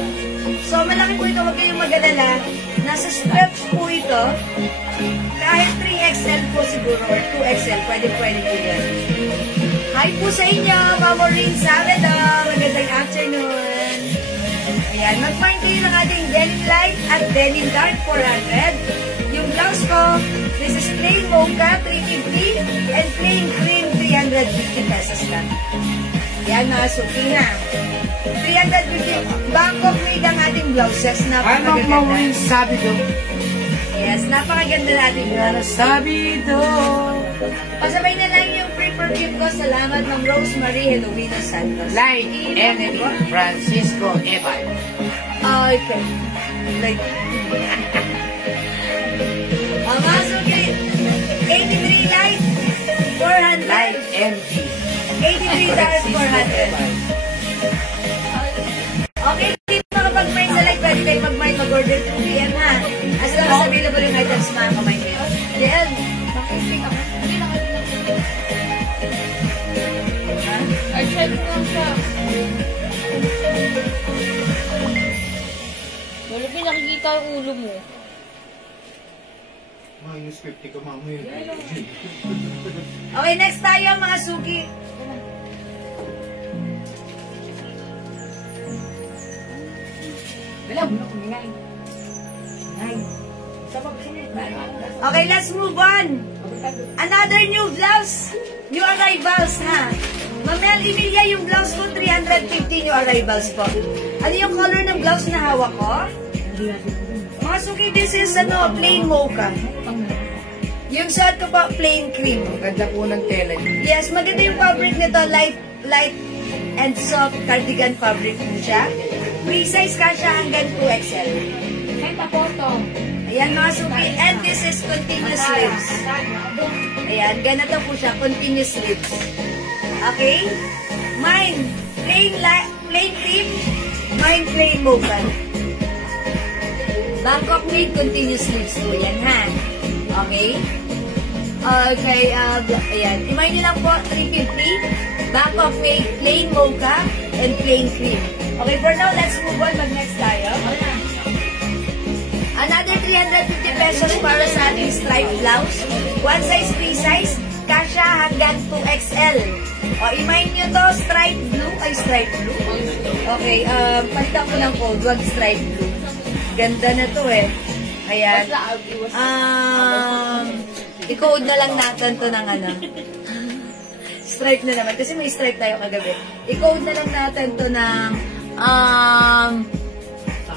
So, malaki po ito. Huwag kayong mag-alala. Nasa stretch po ito. Kahit 3XL po siguro or 2XL, pwede po yan. Hi po sa inyo, Maureen Salado. Magandang afternoon. Ayan, mag-find kayo ng ating denim light at denim dark 400. Yung blouse ko, this is plain mocha 350 and plain cream 350 pesos lang. Yan mga suki na. 350. Bangkok made ang ating blouses. Ano Napakaganda. Maureen Sabido? Yes, napakaganda natin. Sabido. Pasabay na lang yung free perfume ko. Salamat, Ma'am Rosemary Helowino Santos. Light Emily Francisco Evan. Okay. Like, mga suki, 83 light, 400. Light MG. 83 dark, 400. Okay, hindi makapag-mine sa live. Pwede kayo mag-mine, mag-order 2 PM ha. As long as available yung items, makaka-mine kayo. Yan. I-check ko lang siya. Wala ba nakikita yung ulo mo? Minus 50 ka mamaya. Okay, next tayo mga suki. Okay, let's move on. Another new blouse. New arrivals, ha? Mamel Emilia, yung blouse ko, 350 new arrivals po. Ano yung color ng blouse na hawak ko? Mga suki, this is plain mocha. Yung suot ko po, plain cream. Ganda po ng tela niyo. Yes, maganda yung fabric nito. Light and soft cardigan fabric po siya. Free size ka siya hanggang 2XL. Send a photo. Ayan mga suki. And this is continuous sleeves. Ayan, ganito po siya. Continuous sleeves. Okay? Mine, plain cream. Mine, plain mocha. Bangkok made continuous sleeves po yan, ha? Okay? Okay, ayan. Imay nyo lang po, 350. Bangkok made plain mocha and plain cream. Okay, for now, let's move on. Mag-next tayo. Another 350 pesos para sa ating striped blouse. One size, free size. Kasha hanggang 2XL. O, imay nyo to, striped blue. Ay, striped blue. Okay, palitan ko ng code. Wag striped blue. Ganda na to eh. Ayan. I-code na lang natin to ng stripe na naman. Kasi may stripe tayo kagabi. I-code na lang natin to ng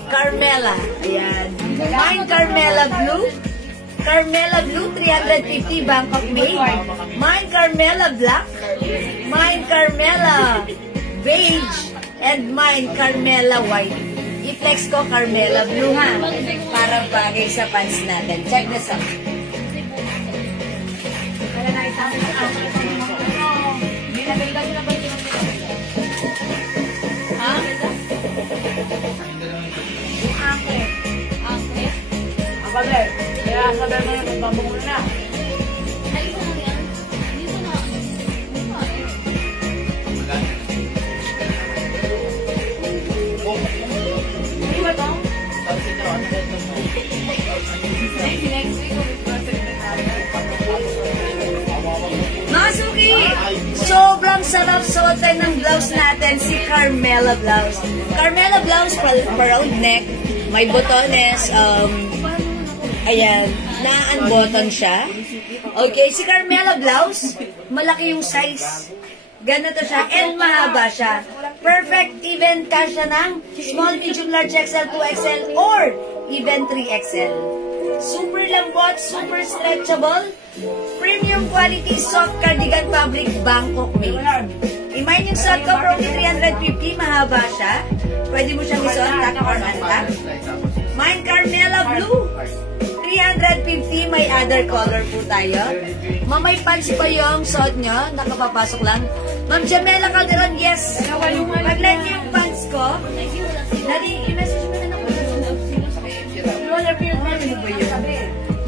Carmela. Ayan. Mine Carmela Blue. Carmela Blue, 350 Bangkok made. Mine Carmela Black. Mine Carmela Beige. And mine Carmela White. I-flex ko Carmela Blue ha. Para bagay sa pants natin. Check this out. Ha? Yung angkle. Angkle? Ang bagay. Kaya sabi mo yung magbabangon na. Ay, ito na yan. Dito na. sarap suotin ng blouse natin, si Carmela Blouse. Carmela Blouse, pa-round neck, may botones, ayan, na-unbutton siya. Okay, si Carmela Blouse, malaki yung size. Ganito siya, and mahaba siya. Perfect, even kasya ng small, medium, large, XL, 2XL, or even 3XL. Super lambot, super stretchable, premium quality, soft cardigan fabric, Bangkok made. I-mind yung suot ko, for only 350, mahaba siya. Pwede mo siyang isuot, tack or untack. Mine Carmela Blue, 350, may other color po tayo. Ma'am, may pants pa yung suot nyo, nakapapasok lang. Ma'am Jamela Calderon, yes. Pag-like yung pants ko, i-message mo na ng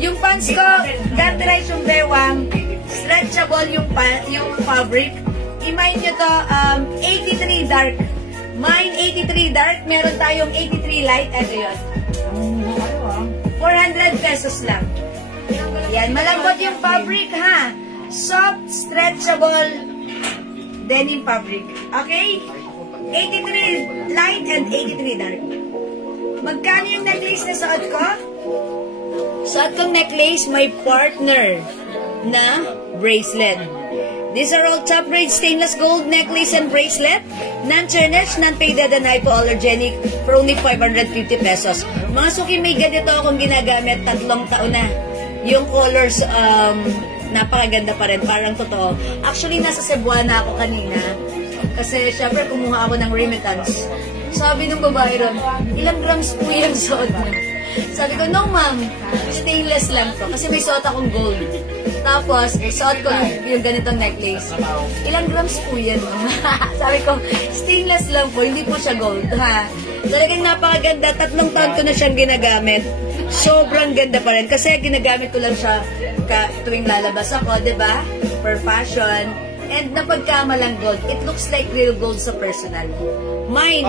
yung pants ko, gantirized yung bewang, stretchable yung fabric. I-mind nyo to, 83 dark. Mine 83 dark, meron tayong 83 light. Ito yun. 400 pesos lang. Yan, malambot yung fabric ha. Soft, stretchable denim fabric. Okay? 83 light and 83 dark. Magkano yung necklace na suot ko? Suot kong necklace, may partner na bracelet. These are all top-grade stainless gold necklace and bracelet. Non-tarnished, non-faded, and hypoallergenic for only 550 pesos. Mga suki, may ganito akong ginagamit 3 taon na. Yung colors, napakaganda pa rin. Parang totoo. Actually, nasa Cebuana ako kanina. Kasi, syempre, kumuha ako ng remittance. Sabi ng babae ron, ilang grams po yung suot mo? Sabi ko, no ma'am, stainless lang to. Kasi may suot akong gold. Tapos, suot ko yung ganitong necklace. Ilang grams po yan, ma'am? Sabi ko, stainless lang po, hindi po siya gold, ha? Talagang napakaganda. 3 taon ko na siyang ginagamit. Sobrang ganda pa rin. Kasi ginagamit ko lang siya tuwing lalabas ako, diba? For fashion. And napagkamalang gold. It looks like real gold sa personal. Mine,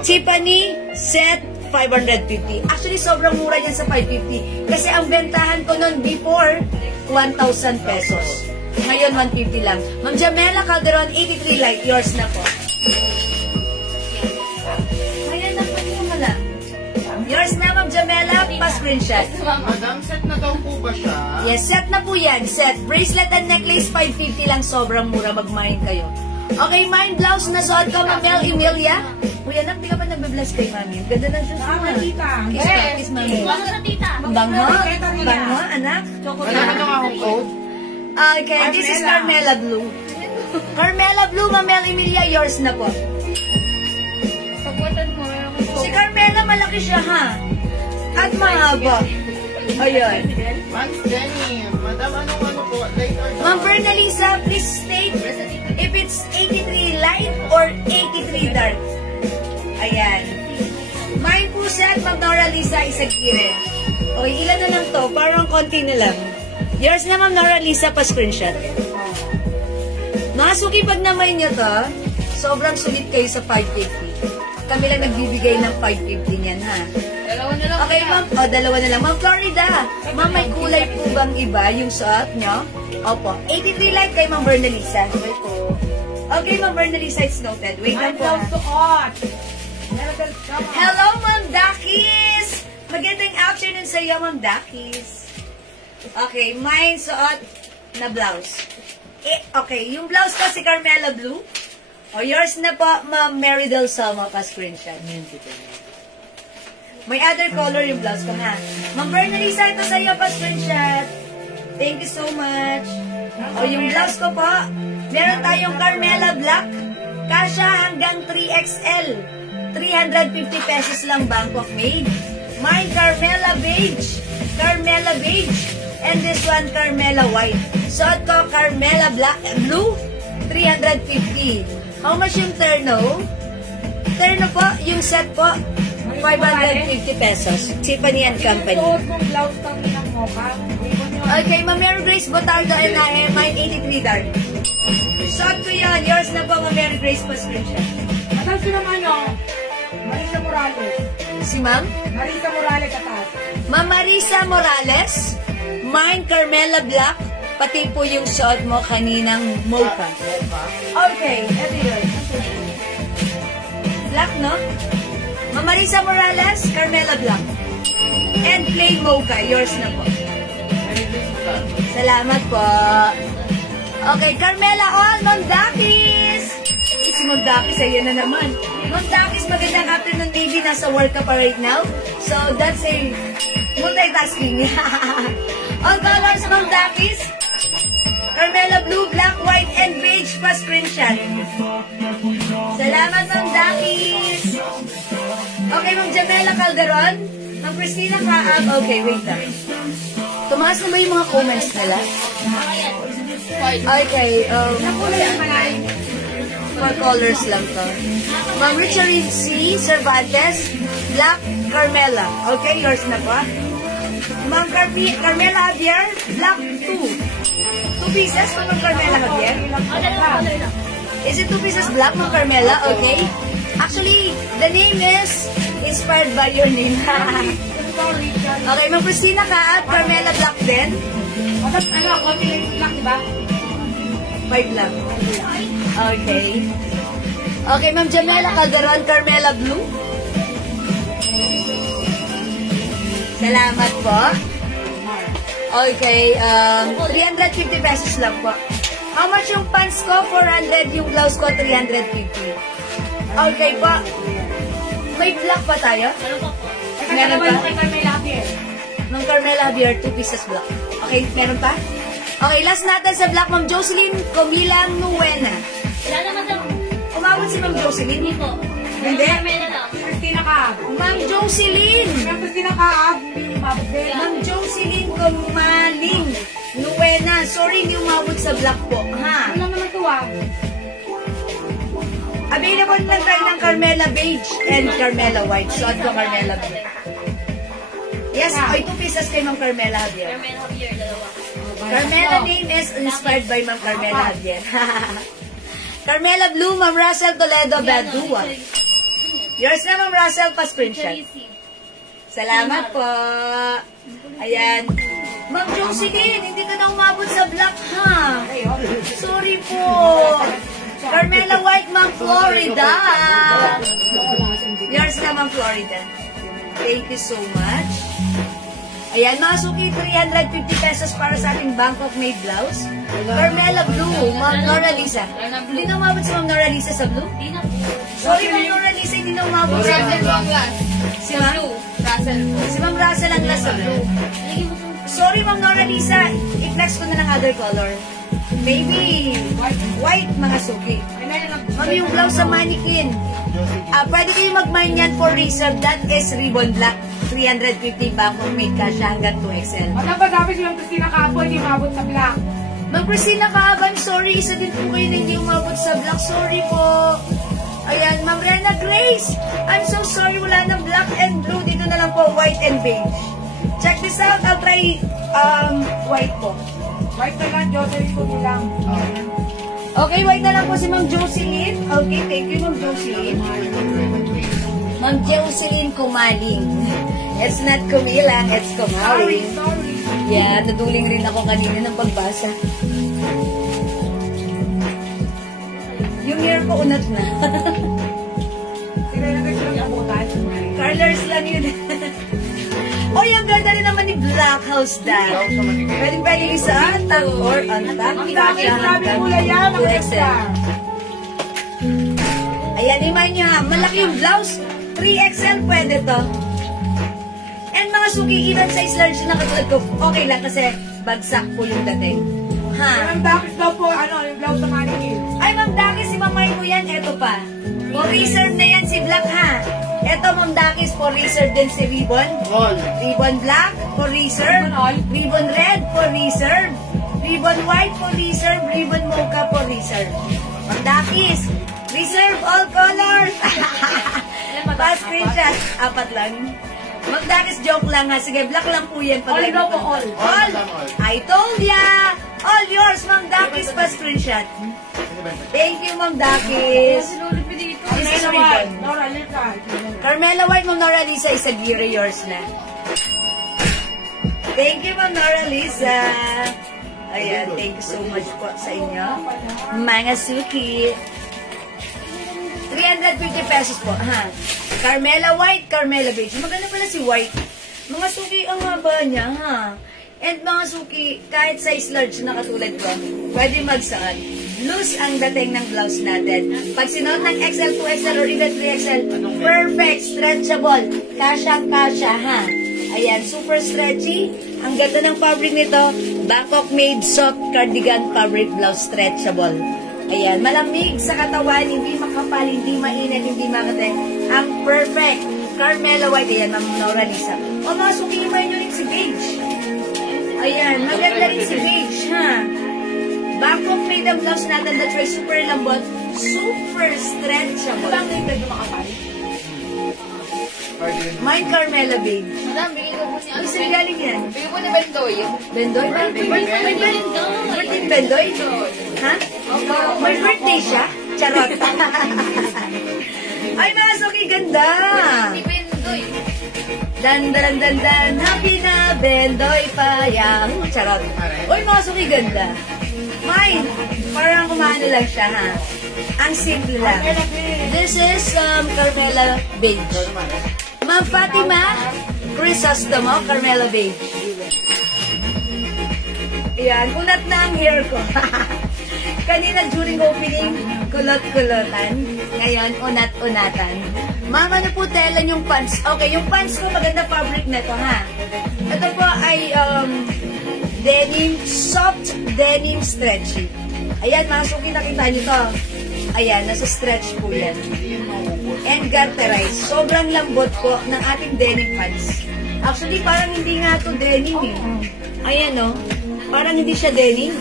Tiffany set 550. Actually, sobrang mura yan sa 550. Kasi ang bentahan ko noon before, 1,000 pesos. Ngayon, 150 lang. Ma'am Jamela Calderon, 83 light. Yours na po. Ngayon na po yung wala. Yours na, Ma'am Jamela. Pa-screenshot. Madam, set na daw po ba siya? Yes, set na po yan. Set. Bracelet and necklace, 550 lang. Sobrang mura. Mag-mine kayo. Okay, mine blouse na suot ko, Ma'am Mel Emilia. Uy, anak, di ka pa nagbe-bless kay Mami. Ganda ng shoes mo. Kiss, Mami. Bango. Bango, anak. Wala ka nung akong code? Okay, this is Carmela Blue. Carmela Blue, Ma'am Mel Emilia, yours na po. Si Carmela, malaki siya, ha? At mahaba. Ayun. Ma'am Jenny, Madam, anong po? Ma'am Bernalisa, please state if it's 83 light or 83 dark. Ayan. Mine po set, Ma'am Nora Lisa, Isagire. Okay, ilan na lang to? Parang konti na lang. Yours na, Ma'am Nora Lisa, pa-screenshot. Mga suki, pag naman nyo to, sobrang sulit kayo sa 550. Kami lang nagbibigay ng 550 niyan, ha? Dalawa na lang. Okay, ma'am. O, dalawa na lang. Ma'am Florida, ma'am, may kulay po bang iba yung suot nyo? Opo. 83 light kay Ma'am Bernalisa. Okay po. Okay, Ma'am Bernalisa, it's noted. Wait lang po. Hello, Ma'am Dakis! Magandang afternoon sa iyo, Ma'am Dakis. Okay, may suot na blouse. Okay, yung blouse ko si Carmela Blue. O, yours na po, Ma'am Mary Del Salma, pa-screenshot. May other color yung blouse ko, ha? Ma'am Bernalisa, ito sa iyo, pa-screenshot. Thank you so much. O, yung blouse ko po, meron tayong Carmela Black. Kasha hanggang 3XL. 350 pesos lang, Bangkok made. My Carmela Beige. Carmela Beige. And this one, Carmela White. Suot ko, Carmela Black and Blue. 350. How much yung terno? Terno po, yung set po, 550 pesos. Tiffany and Company. Okay, Ma'am Mary Grace Botardo and mine 83 dark. Suot ko yun. Yours na po, Ma'am Mary Grace po screenshot. Atas ko naman yung Marisa Morales. Si Ma'am? Marisa Morales atas. Ma'am Marisa Morales. Mine Carmela Black. pati po yung suot mo kaninang mocha. Okay, ito yun. Black, no? Mamarisa Morales, Carmela Black. And plain mocha, yours na po. Salamat po. Okay, Carmela on, Ma'am Dakis. Si Ma'am Dakis, ayan na naman. Ma'am Dakis, magandang afternoon, maybe nasa work ka pa right now. So, that's a multitasking. All colors, Ma'am Dakis. Carmela Blue, Black, White, and Beige pa screenshot. Salamat, Ma'am Dakis. Okay, Ma'am Jamela Calderon. Ma'am Christina Kaab. Okay, wait lang. Tumaas na ba yung mga comments nila? Okay, for colors lang to. Ma'am Richard C. Cervantes, Black, Carmela. Okay, yours na pa. Ma'am Carmela Javier, Black 2. 2 pieces for Ma'am Carmela Javier? Is it 2 pieces black, Ma'am Carmela? Okay. Actually, the name is inspired by your name. Okay, Ma'am Christina Kaat, Carmela Black din. Black, diba? 5 lang. Okay. Okay, Ma'am Jamela Calderon, Carmela Blue. Salamat po. Okay, 350 pesos lang po. How much yung pants ko? 400. Yung blouse ko, 350. Okay po. May black pa tayo? Meron pa? Ma'am Carmela Javier, 2 pieces black. Okay, meron pa? Okay, last natin sa black, Ma'am Jocelyn Comila Nuena. Wala naman daw. Umabot si Ma'am Jocelyn? Hindi po. Hindi? Carmela lang. Christina Kaab. Ma'am Jocelyn! Ma'am Christina Kaab. Umabot din. Ma'am Jocelyn Kumaling Nuena. Sorry, hindi umabot sa black po. Ha? Ano naman ito Available lang tayo ng Carmela Beige and Carmela White. Suot ko Carmela Beige. Yes, ay 2 pieces kay Ma'am Carmela Javier. Carmela Javier, dalawa. Carmela name is inspired by Ma'am Carmela Javier. Carmela Blue, Ma'am Russell Toledo, Badua. Yours na, Ma'am Russell, pa-screenshot. Salamat po. Ayan. Ma'am Jocelyn, hindi ka na umabot sa black, ha? Sorry po. Carmela White, Ma'am Florida. Yours na, Ma'am Florida. Thank you so much. Ayan, mga suki, 350 pesos para sa ating Bangkok made blouse. Carmela Blue, Ma'am Nora Lisa. Hindi na umabot si Ma'am Nora Lisa sa blue? Hindi na po. Sorry, Ma'am Nora Lisa, hindi na umabot sa blue. Si Ma'am? Si Ma'am Russell ang last sa blue. Sorry, Ma'am Nora Lisa, i-flex ko na ng other color. Maybe white, mga suki. Ma'am, yung blouse sa mannequin. Pwede kayo mag-mine yan for reserve. That is ribbon black. 350 Bangkok made cash hanggang 2XL. Matapos si Ma'am Christina Kaab po, hindi umabot sa black. Ma'am Christina Kaab, I'm sorry. Isa din po kayo na hindi umabot sa black. Sorry po. Ayan, Ma'am Rena Grace. I'm so sorry. Wala na black and blue. Dito na lang po, white and beige. Check this out. I'll try white po. White na lang, Jocelyn ko lang. Okay, white na lang po si Ma'am Jocelyn. Okay, thank you, Ma'am Jocelyn. Ma'am Jocelyn Kumaling. It's not Kumila, it's Kumaling. Sorry. Yeah, naduling rin ako kanina ng pagbasa. Yung hair ko unat na. Sila na gusto ng abutan. Colors lang yun. Oh, yung ganda rin naman ni Black House Dan. Pwede isa atang or antang. Ang dami kulay yan, mga extra. Ayan, iman nyo ha. Malaki yung blouse. 3XL pwede to. And mga suki, even size large na katulad ko, okay lang kasi bagsak po yung dating. Ha? Ang dakis daw po, yung blouse sa mannequin. Ay, Ma'am Dakis, si Mamay mo yan. Eto pa. For reserve na yan si Black, ha? Eto, Ma'am Dakis, for reserve din si Ribbon. Ribbon Black, for reserve. Ribbon Red, for reserve. Ribbon White, for reserve. Ribbon Mocha, for reserve. Ma'am Dakis, reserve all colors. Pa-screenshot. 4 lang. Ma'am Dakis, joke lang ha. Sige, black lang po yan. All daw po, all. All. I told ya. All yours, Ma'am Dakis, pa-screenshot. Thank you, Ma'am Dakis. This is ribbon. Nora Lisa. Carmela White, Ma'am Nora Lisa, is a gira yours na. Thank you, Ma'am Nora Lisa. Ayan, thank you so much po sa inyo. Mga suki. 350 pesos po, ha? Carmela White, Carmela Beige. Maganda pala si White. Mga suki, ang haba niya, ha? And mga suki, kahit size large na katulad ko, pwede magsuot. Loose ang dating ng blouse natin. Pag sinuot ng XL, 2XL, or even 3XL, perfect, stretchable. Kasyang-kasya, ha? Ayan, super stretchy. Ang ganda ng fabric nito, Bangkok made soft cardigan fabric blouse, stretchable. Ayan, malamig sa katawan, hindi makapal, hindi mainit, hindi makate. Ang perfect. Carmela White, ayan, Ma'am Nora Lisa. O mga suki, iba nyo rin si Beige. Ayan, maganda rin si Beige, ha? Bangkok made ang blouse natin, that's why super lambot, super stretchable. Saan kayo pwede makapal? Mine Carmela Beige. Madam, bigay ko po niya. Ano sa'yo galing yan? Bigay ko ni Bendoy. Bendoy? Birthday Bendoy? Ha? May birthday siya? Charot. Ay, mga suki, ganda! Si Bendoy. Dan, happy na Bendoy pa, yahoo! Charot. Uy, mga suki, ganda. Mine, parang kumano lang siya, ha? Ang simple lang. This is Carmela Beige. Ma'am Fatima Crisostomo, Carmela Beige. Ayan, unat na ang hair ko. Kanina during opening, kulot-kulotan. Ngayon, unat-unatan. Ma'am, ano po telan yung pants? Okay, yung pants ko, maganda fabric na to, ha? Ito po ay denim, soft denim stretchy. Ayan, mga suki, nakita nyo to. Ayan, nasa stretch po yan. And garterized. Sobrang lambot po ng ating denim pants. Actually, parang hindi nga to denim eh. Ayan, no? Parang hindi siya denim.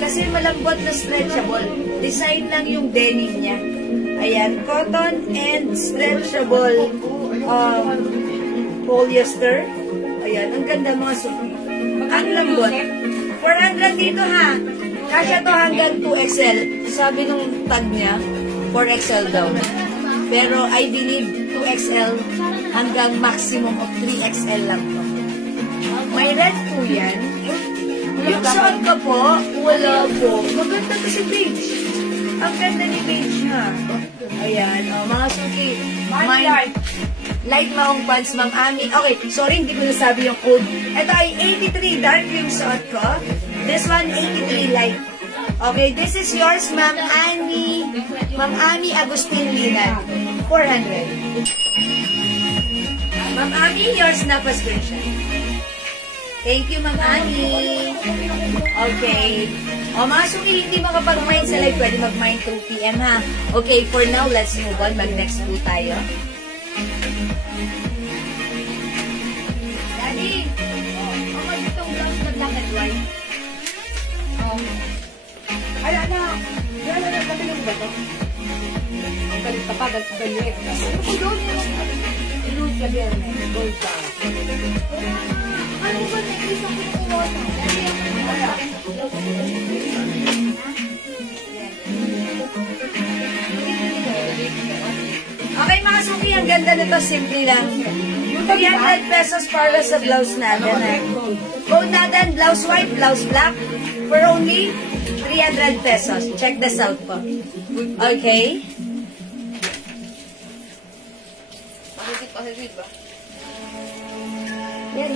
Kasi malambot na stretchable. Design lang yung denim niya. Ayan, cotton and stretchable polyester. Ayan, ang ganda mga suki. Ang lambot. 400 dito, ha? Kasya to hanggang 2XL. Sabi nung tag niya, 4XL daw. Pero I believe 2XL hanggang maximum of 3XL lang po. May red po yan. Yung suot ko po, wala po. Maganda kasi Beige. Ang ganda ni Beige, ha? Ayan, mga suki. Light maong pants, Ma'am Ami. Okay, sorry, hindi ko nasabi yung code. Ito ay 83 dark yung suot ko. This one, 83 light. Okay, this is yours, Ma'am Ami. Ma'am Ami Agustin Linan. 400. Ma'am Ami, yours na pa screenshot. Thank you, Ma'am Ami. Okay. O, mga suki, hindi makapag-mind sa live. Pwede mag-mind 2 p.m. ha. Okay, for now, let's move on. Mag-next po tayo. Daddy, ako itong blouse na black and white. Ay, anak. Yan, anak. Kapilang ba ito? Ang galit pa pa. Galit. Ano ko doon yung ilusa biyerne? Gold ka. Ano ba na isang kinukuha na? Okay, mga suki, ang ganda nito. Simple lang. 300 pesos para sa blouse natin. Code natin, blouse white, blouse black. For only 300 pesos. Check this out po. Okay? Pakikit ba? Yan.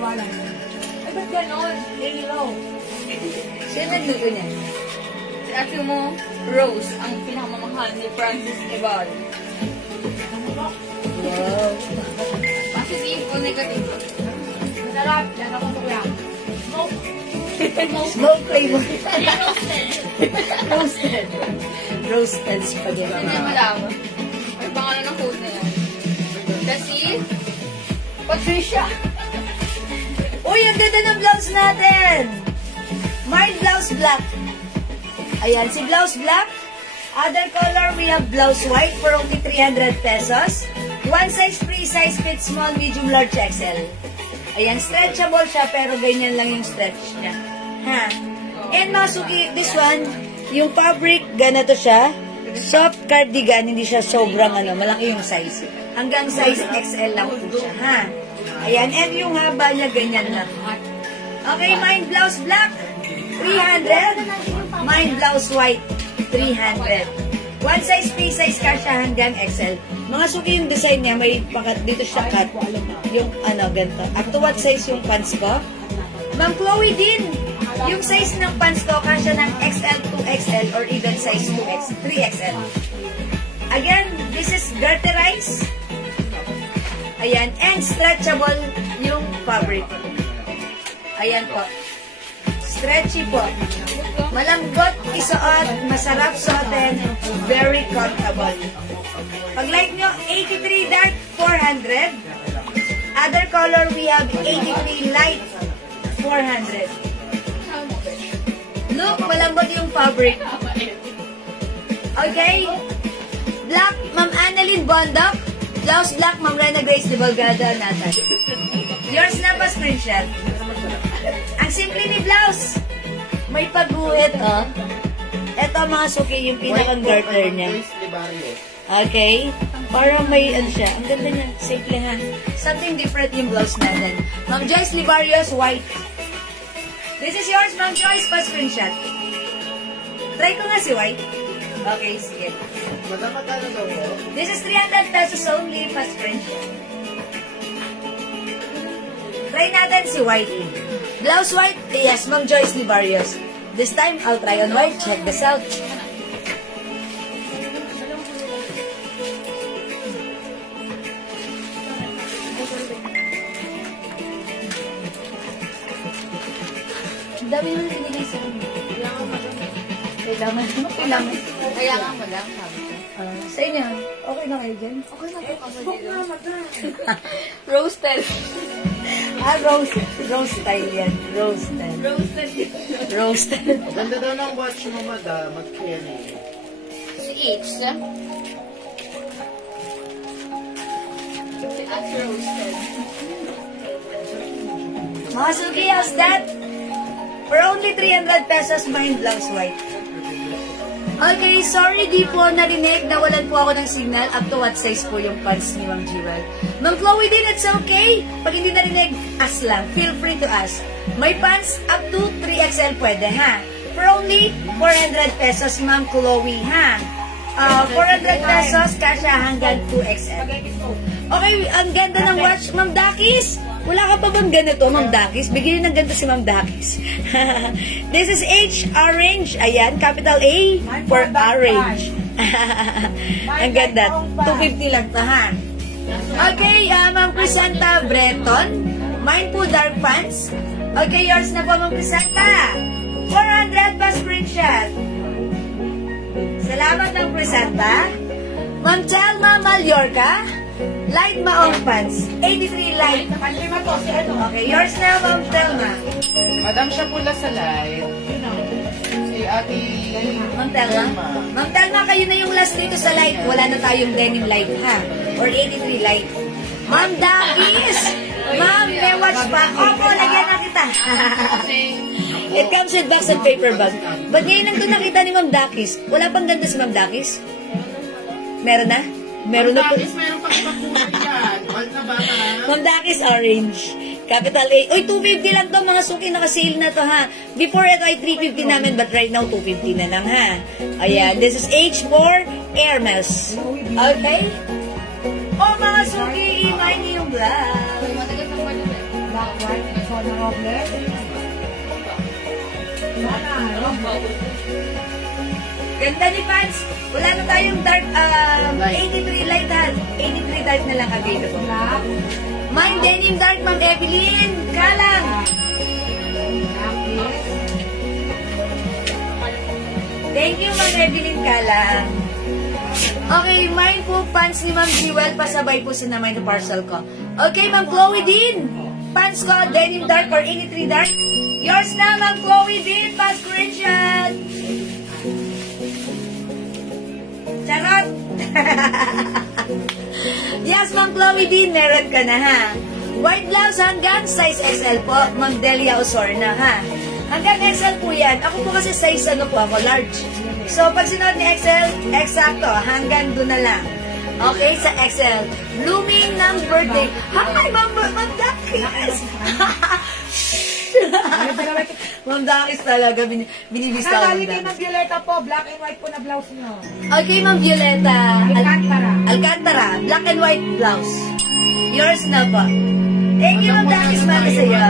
Wala. Ay, ba't ganon? Hello. Sino nagluto niya? Si ate mo, Rose, ang pinakamamahal ni Francis Eval. Wow. Positive o negative? Masarap. Yan ako ito kuya. Smoke. Smoke flavor. Roasted. Roasted. Roasted spaghetti. Hindi mo lang. May pangalan ng code na yan. Kasi, Patricia. Uy, ang ganda ng blouse natin! Mine blouse black. Ayan, si blouse black. Other color, we have blouse white for only 300 pesos. One size free, size fit small, medium, large, XL. Ayan, stretchable siya, pero ganyan lang yung stretch niya. Ha? And mga suki, this one, yung fabric, ganito siya. Soft cardigan, hindi siya sobrang malaki yung size. Hanggang size XL lang po siya, ha? Ayan, and yung haba niya, ganyan lang. Okay, mine blouse black, 300. Mine blouse white, 300. One size, free size ka siya hanggang XL. Mga suki yung design niya, may pakat dito siya cut. Yung ano, ganito. Up to what size yung pants ko? Ma'am Chloe din, yung size ng pants ko, kasya ng XL to XL or even size 3XL. Again, this is garterized. Ayan, and stretchable yung fabric. Ayan po. Stretchy po. Malambot isuot, masarap suotin, very comfortable. Pag like nyo, 83 dark, 400. Other color, we have 83 light, 400. Look, malambot yung fabric. Okay? Black, Ma'am Annalyn Bondok. Blouse black, Ma'am Rena Grace de Bolgada Nathan. Yours na pa screenshot. Ang simple ni blouse. May pagguhit, oh. Ito mga suki, yung pinakang garter niya. Okay? Parang may, ano siya. Ang ganda niya. Simple, ha? Something different yung blouse natin. Ma'am Joyce Libarios, white. This is yours, Ma'am Joyce, pa screenshot. Try ko nga si white. Okay, sige. This is 300 pesos only, pa screenshot. Try natin si white. Blouse white, yes, Ma'am Joyce Libarios. This time, I'll try on white. Check this out. Ang dami nang pinigay sa inyo. Kailangan. Kailangan mo lang, sabi ko. Sa inyo, okay na kayo dyan? Okay na po kasi dito. Roasted. Rose style yan. Rose style. Roasted. Ganda daw ng watch mo, madam. Mag-carry. Si H. At roasted. Mga suki, how's that? For only 300 pesos, mine blouse white. Okay, sorry di po narinig. Nawalan po ako ng signal. Up to what size po yung pants ni Ma'am Jewel. Ma'am Chloe din, it's okay. Pag hindi narinig, ask lang. Feel free to ask. May pants up to 3XL pwede, ha? For only 400 pesos, Ma'am Chloe, ha? 400 pesos, kasya hanggang 2XL. Okay, ang ganda ng watch, Ma'am Dakis. Wala ka pa bang ganito, Ma'am Dakis? Bigyan ng ganito si Ma'am Dakis. This is H, orange. Ayan, capital A for orange. Ang ganda. 250 lang to, ha? Okay, Ma'am Crisanta Breton. Mine po dark pants. Okay, yours na po, Ma'am Crisanta. 400 pa screenshot. Salamat, Ma'am Crisanta. Ma'am Chelma Mallorca. Light maong pants. 83 light. Okay, yours na, Ma'am Telma. Madam, siya pula sa light. Si Ate... Ma'am Telma? Ma'am Telma, kayo na yung last dito sa light. Wala na tayong denim light, ha? Or 83 light. Ma'am Dakis! Ma'am, may watch pa. Opo, lagyan na kita. It comes with box and paper bag. Ba't ngayon lang ito nakita ni Ma'am Dakis? Wala pang ganda si Ma'am Dakis? Meron na? Meron na po. Meron pang ipakulay yan. Wala na ba, Ma'am Dakis, orange. Capital A. Uy, 250 lang to. Mga suki naka-sale na to, ha? Before ito ay 350 namin, but right now, 250 na lang, ha? Ayan. This is H4 Hermes. Okay? Oh, mga suki, imay niyo yung black. Black, white, soda roble. Ganda ni Pants. Wala na tayong dark, 83 light, ha? 83 dark na lang available. Black. Mine denim dark, Ma'am Evelyn. Kalang. Thank you, Ma'am Evelyn Kalang. Okay, mine po pants ni Ma'am Jewel. Pasabay po sinamay na parcel ko. Okay, Ma'am Chloe din. Pants ko, denim dark or 83 dark. Yours na, Ma'am Chloe din. Pa screenshot. Charot. Yes, Ma'am Chloe din. Meron ka na, ha? White blouse hanggang size XL po. Ma'am Delia Osorna, ha? Hanggang XL po yan. Ako po kasi size ano po ako, large. So, pag sinuot ni XL, eksakto, hanggang doon na lang. Okay, sa Excel. Blooming ng birthday. Hi, Ma'am Dakis! Ma'am Dakis talaga, binibista ko. Nakakali kay Ma'am Violeta po, black and white po na blouse niyo. Okay, Ma'am Violeta. Alcantara. Alcantara, black and white blouse. Yours na po. Thank you, Ma'am Dakis, para sa'yo.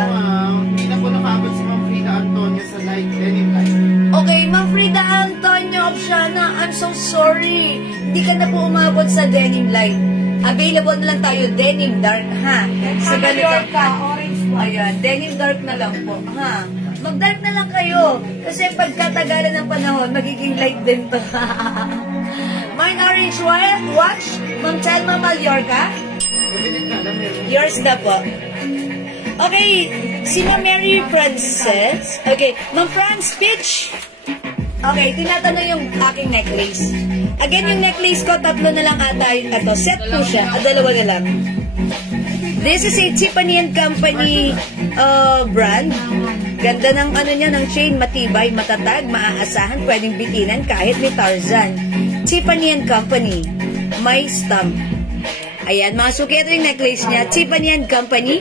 Hindi na po nakaabot si Ma'am Frida Antonio sa light, denim light. Okay, Ma'am Frida Antonio Opsiana, I'm so sorry. Hindi ka na po umabot sa denim light. Available na lang tayo, denim dark, ha? Sa ganito. Orange white. Ayan, denim dark na lang po, ha? Mag-dark na lang kayo. Kasi pagkatagalan ng panahon, magiging light din to. Mine orange watch, Ma'am Telma Mallorca. Yours na po. Okay, si Ma'am Mary Frances. Okay, Ma'am Franz Pitch. Okay, tinatanong yung aking necklace. Again, yung necklace ko, 3 na lang ata. Ito, set po siya. 2 na lang. This is a Tiffany & Company brand. Ganda ng ano niya, ng chain, matibay, matatag, maaasahan, pwedeng bitinan kahit ni Tarzan. Tiffany & Company. May stamp. Ayan, mga suki, ito yung necklace niya. Tiffany & Company.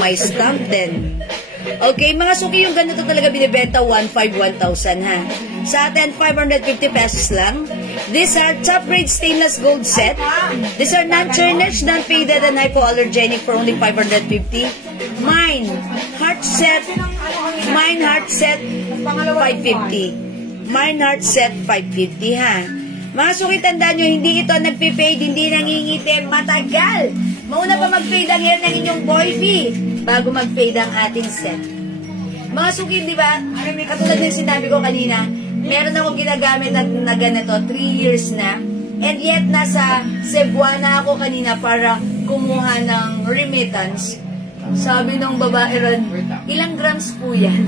May stamp din. Okay, mga suki, yung ganito talaga binibenta 1,500, 1,000 ha. Sa atin, 550 pesos lang. These are top grade stainless gold set. These are non-tarnished, non-faded, and hypoallergenic for only 550. Mine, heart set. Mine heart set, 550. Mine heart set, 550 ha. Mga suki, tandaan nyo, hindi ito nagpipade, hindi nangingitim, matagal. Mauna pa mag-fade ang hair ng inyong boyfie bago mag-fade ang ating set. Mga suki, di ba? Katulad ng sinabi ko kanina, meron akong ginagamit na ganito, 3 years na. And yet, nasa Cebuana ako kanina para kumuha ng remittance. Sabi ng babae ron, ilang grams po yan?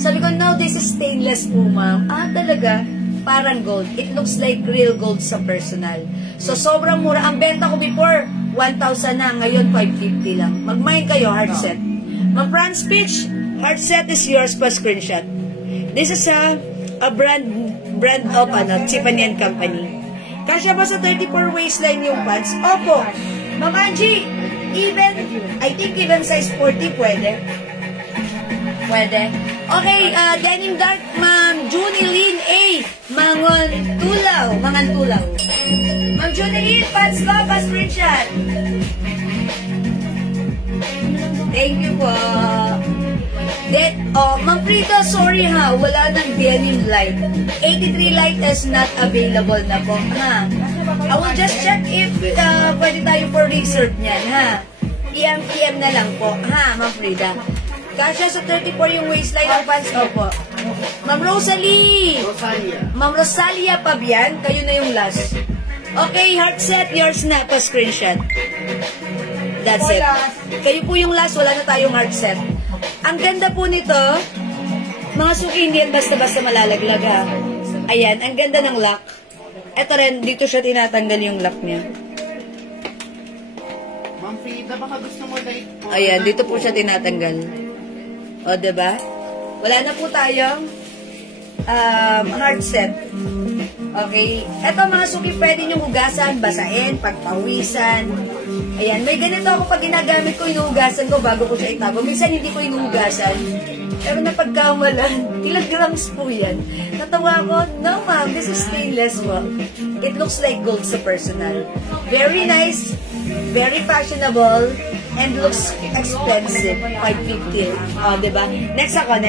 Sabi ko, no, this is stainless po, ma'am. Ah, talaga? Parang gold. It looks like real gold sa personal. So, sobrang mura. Ang benta ko before, 1,000 na. Ngayon, 550 lang. Mag-mine kayo, heart set. Mag-brand speech, heart set is yours pa screenshot. This is a brand of Tiffany & Company. Kasya ba sa 34 waistline yung pants? Opo. Ma'am Angie, I think even size 40 pwede. Pwede. Okay, denim dark, Ma'am Junilyn A. Mangantulaw. Ma'am Junilyn, pants ba? Pa-screenshot. Thank you po. Ma'am Frida, sorry ha, wala nang denim light. 83 light is not available na po, ha? I will just check if pwede tayo for reserve niyan, ha? PM na lang po, ha, Ma'am Frida? Kasya sa 34 yung waistline ng pants, opo. Ma'am Rosalie. Ma'am Rosalia Pabian, kayo na yung last. Okay, heart set, yours na, pa-screenshot. That's it. Kayo po yung last, wala na tayong heart set. Ang ganda po nito, mga suki, hindi yan basta-basta malalaglag ha. Ayan, ang ganda ng lock. Ito rin, dito siya tinatanggal yung lock niya. Ma'am Frida, baka gusto mo light po. Ayan, dito po siya tinatanggal. O, diba? Wala na po tayong hard set. Okay? Ito mga suki, pwede nyo hugasan, basain, pagpawisan. Ayan, may ganito ako pag ginagamit ko, inuhugasan ko bago ko siya itago. Minsan hindi ko inuhugasan. Pero napagkamalan, ilang grams po yan. Natawa ko, no ma'am, this is stainless po. It looks like gold sa personal. Very nice, very fashionable, and looks expensive. 550. Oh, diba? Next ako.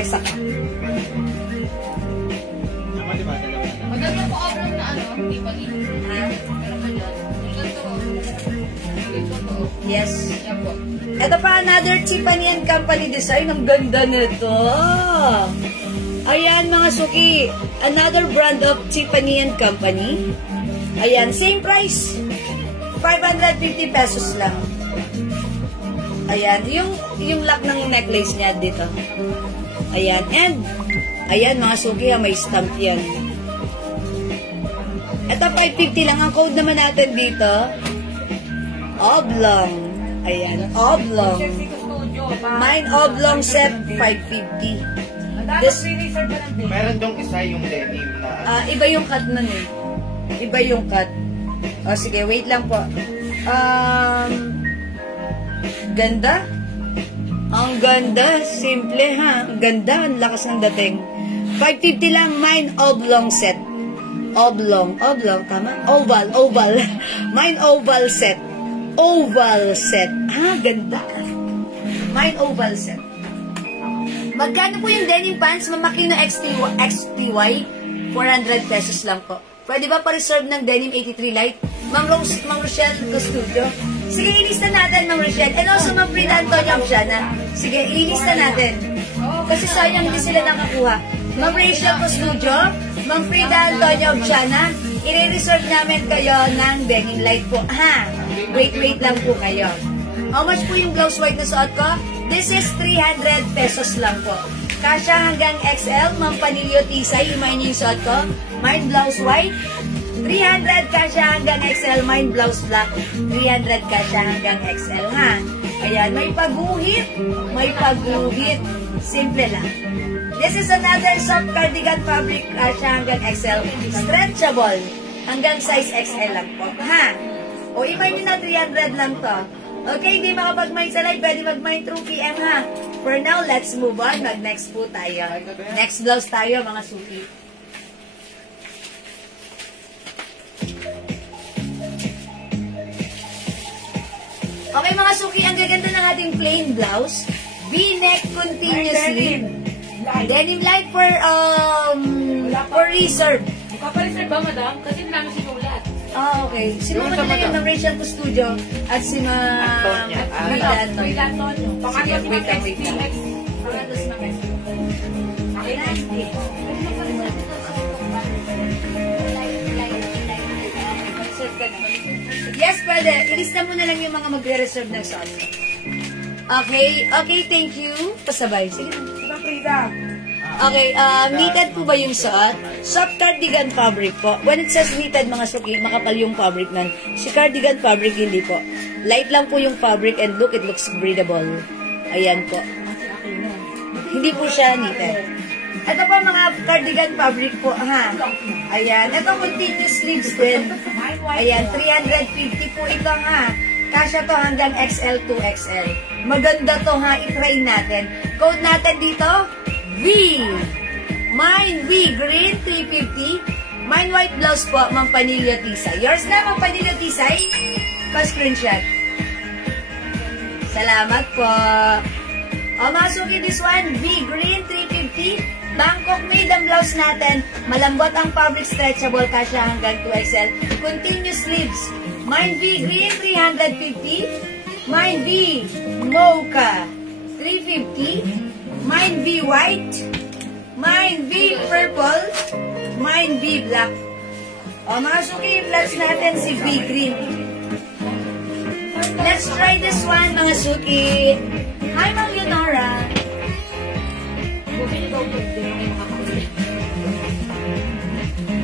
Maganda po obrang na Tiffany. Ha? Pero po yun. Yes. Yan po. Ito pa, another Tiffany & Company design. Ang ganda nito. Ayan, mga suki. Another brand of Tiffany & Company. Ayan, same price. 550 pesos lang. Ayan, yung lock ng necklace niya dito. Ayan, and ayan mga suki, may stamp yan. Ito 550 lang ang code naman natin dito. Oblong. Ayan, oblong. Mine oblong set 550. This, Meron dong isa yung denim na iba yung cut nun eh. Iba yung cut. O, sige, wait lang po. Ganda. Ang ganda. Simple, ha? Ang ganda. Ang lakas ng dating. 550 lang, mine oblong set. Oblong. Tama? Oval. Mine oval set. Oval set. Ganda. Mine oval set. Magkano po yung denim pants? Mamakino XTY? 400 pesos lang po. Pwede ba pa-reserve ng denim 83 light? Ma'am Rochelle Custodio. Sige, ilista natin, Ma'am Rochelle. And also, Ma'am Frida Antonio Absiana. Sige, ilista natin. Kasi sayang hindi sila nakakuha. Ma'am Rachel Custodio, Ma'am Frida Antonio Absiana, i-reserve namin kayo ng denim light po. Wait lang po kayo. How much po yung blouse white na suot ko? This is 300 pesos lang po. Kasya hanggang XL, Ma'am Panilio Tisay, imayin niyo yung suot ko. Mine blouse white. 300 kasya hanggang XL, mine blouse black. 300 kasya hanggang XL, ha? Ayan, may paguhit. Simple lang. This is another soft cardigan fabric, kasya hanggang XL. Stretchable. Hanggang size XL lang po, ha? O, imayin niyo na 300 lang to. Okay, hindi makapag-mine sa live, pwede mag-mine through PM, ha? For now, let's move on. Mag-next po tayo. Next blouse tayo, mga suki. Okay, mga suki, ang gaganda ng ating plain blouse. V-neck continuously. Denim light for reserve. Papareserve ba, madam? Kasi namin sinulat. Okay. Sinulat na yun ng Rachel Custodio at si Ma'am Frida Antonio. Pangalas ng XTX. Pangalas ng XTX. Yes, pwede. Ilista mo na lang yung mga magre-reserve ng suot. Okay, thank you. Pasabay. Sige na. Frida. Okay, knitted po ba yung suot? Soft cardigan fabric po. When it says knitted, mga suki, makapal yung fabric nun. Si cardigan fabric, hindi po. Light lang po yung fabric and look, it looks breathable. Ayan po. Hindi po siya knitted. Ito po mga cardigan fabric po, ha? Ayan. Ito continuous sleeves din. Ayan, 350 po ito, ha? Kasya to hanggang XL to XL. Maganda to, ha? I-try natin. Code natin dito, V. Mine V, green, 350. Mine white blouse po, Ma'am Panilio Tisay. Yours na, Ma'am Panilio Tisay. Pa-screenshot. Salamat po. O, masuki this one, V, green, 350. Bangkok made ang blouse natin. Malambot ang fabric, stretchable, kasya hanggang 2XL. Continuous sleeves. Mine V, green, 350. Mine V, mocha, 350. Mine V white, mine V purple, mine V black. O, mga suki, flats natin si V green. Let's try this one, mga suki. Hi, Ma'am Leonora.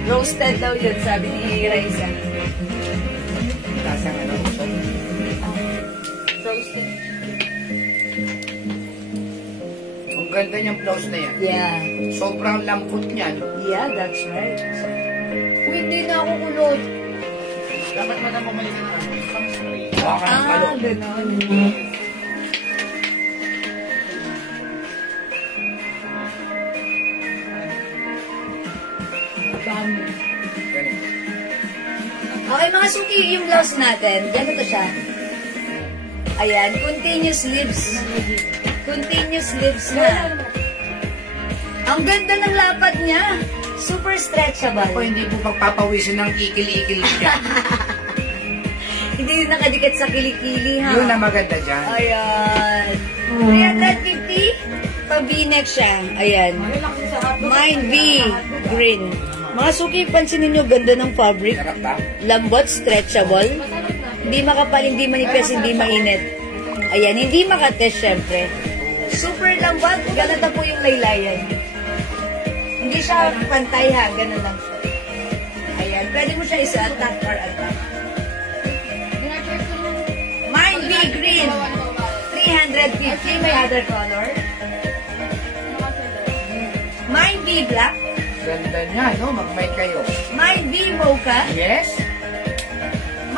Roasted daw yun, sabi ni Raisa. Lasang ano? Roasted. Ang ganda niyang blouse na yan. Yeah. Sobrang lambot niya. Yeah, that's right. Uy, hindi na ako kulot. Dapat madam bumalik na namin. Baka ng palo. Ganon. Okay, mga suki, yung blouse natin, ganito siya. Ayan, continuous sleeves. Continuous sleeves na. Ang ganda ng lapad niya. Super stretchable. Ako hindi po magpapawisin ng kikili-ikili siya. Hindi yung nakadikit sa kilikili, ha? Yun na maganda dyan. Ayan. 350. Pa-V-neck siya. Ayan. Mine V. Green. Mga suki, pansinin nyo, ganda ng fabric. Sarap ba? Lambot, stretchable. Hindi makapal, hindi manipis, hindi mainit. Ayan, hindi makates, syempre. Super lambot. Ganito po yung laylayan. Hindi siya pantay, ha? Ganun lang siya. Ayan. Pwede mo siya isa-attack or attack. Mine V green. 350. May other color. Mine V black. Ganda niya, no? Mag-mic kayo. Mine V mocha. Yes?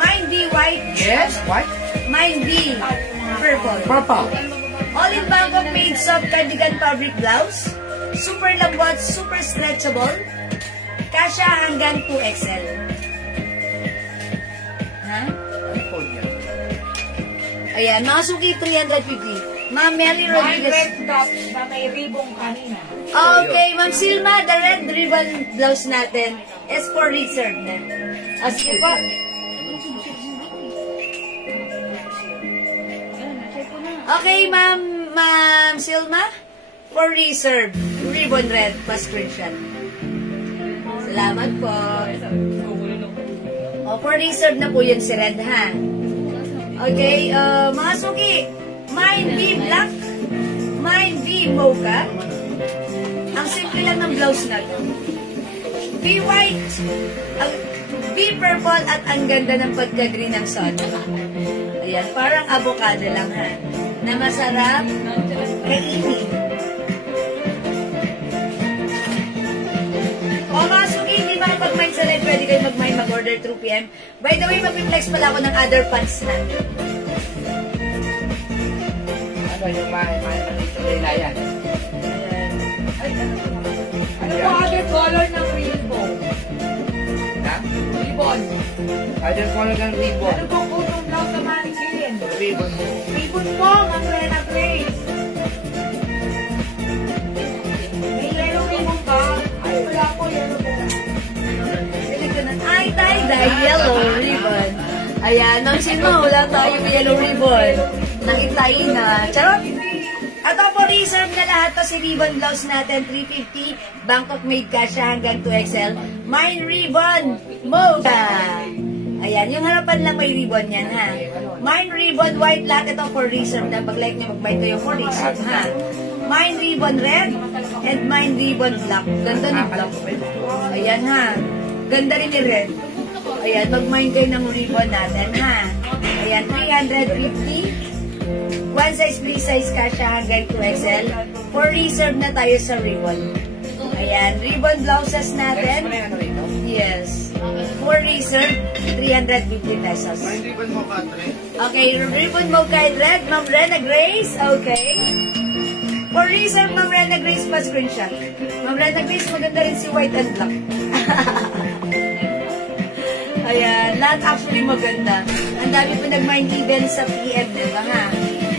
Mine V white. Yes, white. Mine V purple. Purple. All in Bangkok made soft cardigan fabric blouse. Super lambot, super stretchable. Kasha hanggang 2XL. Ha? Ano po yan? Ayan, mga suki 350. Ma'am Melly Mine Rodriguez. red top na may ribbon kanina. Okay, Ma'am Silma, the red ribbon blouse natin is for reserve na. As sige po. Okay, Ma'am Silma, for reserve, ribbon red, pa-screenshot. Salamat po. O, for reserve na po yun si Red, ha? Okay, mga suki, Mine V black, Mine V mocha. Ang simple lang ng blouse na to. V white, V purple, at ang ganda ng pagka-green ng son. Ayan, parang avocado lang, ha? Na masarap kainin. O mga suki, hindi makapag-mine sa red, pwede kayo mag-mine, mag-order through PM. By the way, mag-flex pala ako ng other pants na. Ano yung malito na yan? Ano po other color ng rainbow? Ha? Ribbon. Other color ng ribbon. Ano po po itong blouse na mannequin? Ribbon mo. Ribbon po, Ma'am Rena Grace. May yellow ribbon ba? Ay, wala po yellow ribbon. Ay, tie-dye, yellow ribbon. Ayan, nang sino, wala tayong yellow ribbon. Nakitay na. Charot! At po, reserve na lahat to si ribbon blouse natin, 350. Bangkok made kasha hanggang 2XL. Mine ribbon, mocha. Ayan, yung harapan lang may ribbon yan, ha? Mine ribbon white lahat ito for reserve na. Pag-like nyo, mag-buy kayo for reserve, ha? Mine ribbon red and mine ribbon black. Ganda ni black. Ayan, ha? Ganda rin ni red. Ayan, mag-mine kayo ng ribbon natin, ha? Ayan, 350. One size, free size kasha hanggang 2XL. For reserve na tayo sa ribbon. Ayan, ribbon blouses natin. Yes. For reserve, 350 pesos. Ribbon mo ka, Tre? Okay, ribbon mo kay Red, Ma'am Rena Grace. Okay. For reserve, Ma'am Rena Grace pa screenshot. Ma'am Rena Grace, maganda rin si white and black. Ayan, lahat actually maganda. Ang dami po nag-mind event sa PM, diba ha?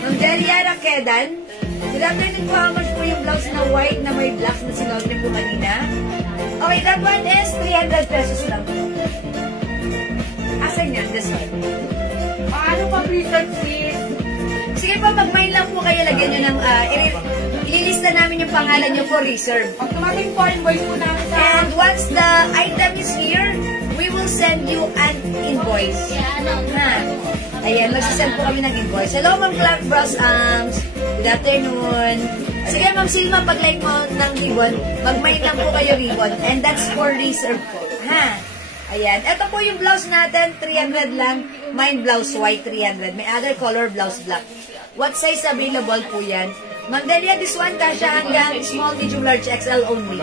Ma'am Deliara Kedan, good afternoon po, how much po yung blouse na white na may black na sinawag niyo po kanina? Okay, that one is 300 pesos lang po. Asan yan? This one. Paano pa research, please? Sige po, mag-mind lang po kayo. Lagyan nyo ng, ililista namin yung pangalan nyo for reserve. Pag tumating po, invoice po namin sa... And once the item is here, we will send you an invoice. Ha? Ayan, magsasend po kami ng invoice. Hello, Ma'am Clark Bros Arms. Good afternoon. Sige, Ma'am Silma, pag-like mo ng ribbon, mag-mind lang po kayo ribbon. And that's for reserve po. Ha? Ayan. Ito po yung blouse natin, 300 lang. Mine blouse white, 300. May other color, blouse black. What size available po yan? Ma'am Delia, this one, kasha hanggang small, medium, large, XL only.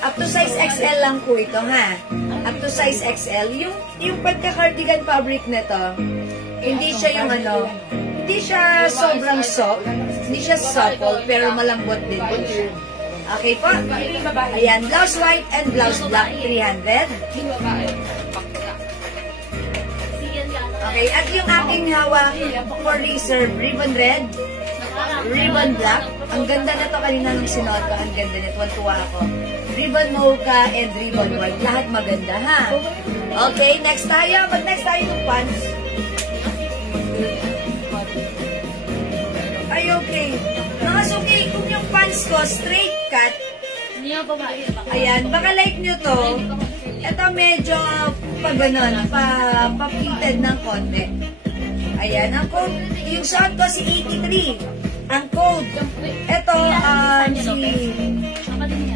Up to size XL lang po ito, ha? Up to size XL. Yung pagka-cardigan fabric nito, hindi siya yung ano, hindi siya sobrang soft, hindi siya supple, pero malambot din. Okay po? Ayan, blouse white and blouse black, 300. Okay, at yung aking hawak for reserve, ribbon red, ribbon black. Ang ganda na to kanina nung sinuot ko, ang ganda nito, tuwa ako. Ribbon mocha and ribbon white, lahat maganda, ha? Okay, next tayo. Next tayo ng pants. Ay, okay. Mga suki, kung yung pants ko, straight cut, ayan, baka like nyo to, ito medyo pa ganun, pa-pleated ng konti. Ayan, ang code, yung shot ko si 83. Ang code, ito,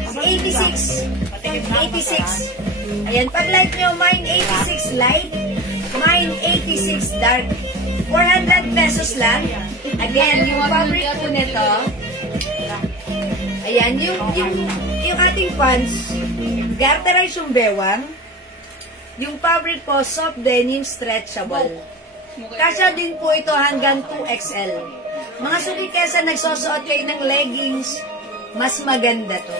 si 86. Ayan, pag like nyo, mine 86 light, mine 86 dark. 400 pesos lang. Again, yung fabric po nito, ayan, yung ating pants, garterize yung bewang. Yung fabric po, soft denim stretchable. Kasya din po ito hanggang 2XL. Mga suki, kesa nagsusuot kayo ng leggings, mas maganda to.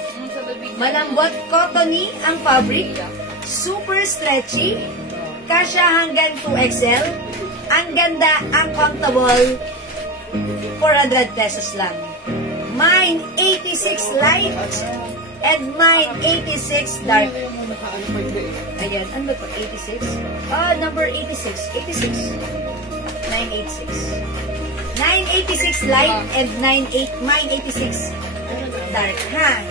Malambot, cottony ang fabric, super stretchy, kasya hanggang 2XL. Ang ganda, ang comfortable, 400 pesos lang. Mine 86 light and mine 86 dark. Ayan, ano ba? 86? Number 86. 86. 986. 986 light and mine 86 dark. Ha?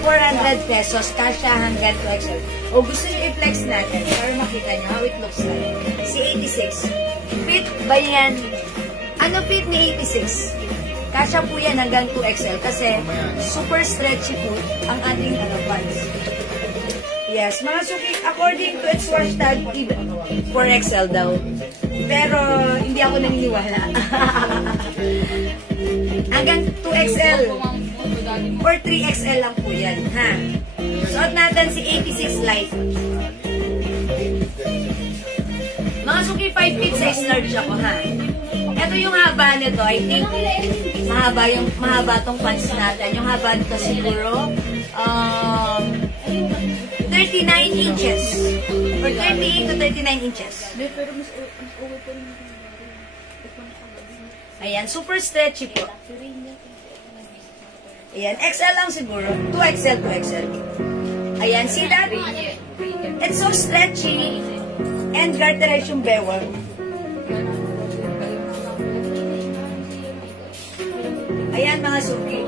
400 pesos. Kasya hanggang 2XL. O gusto nyo i-flex natin para makita nyo how it looks like. Si 86. Fit ba yan? Ano fit ni 86? Kasya po yan hanggang 2XL kasi super stretchy po ang ating pants. Yes, mga suki, according to its wash tag, 4XL daw. Pero hindi ako naniniwala. Hanggang 2XL or 3XL lang po yan. Ha? Suot natin si 86 light. Mga suki, 5 feet size large ako, ha? Ito yung haba nito, I think mahaba tong pants natin. Yung haba nito siguro 39 inches or 38 to 39 inches. Ayan, super stretchy po. Ayan, XL lang siguro. 2XL. Ayan, see that? It's so stretchy and garterized yung bewang. Ayan mga suki.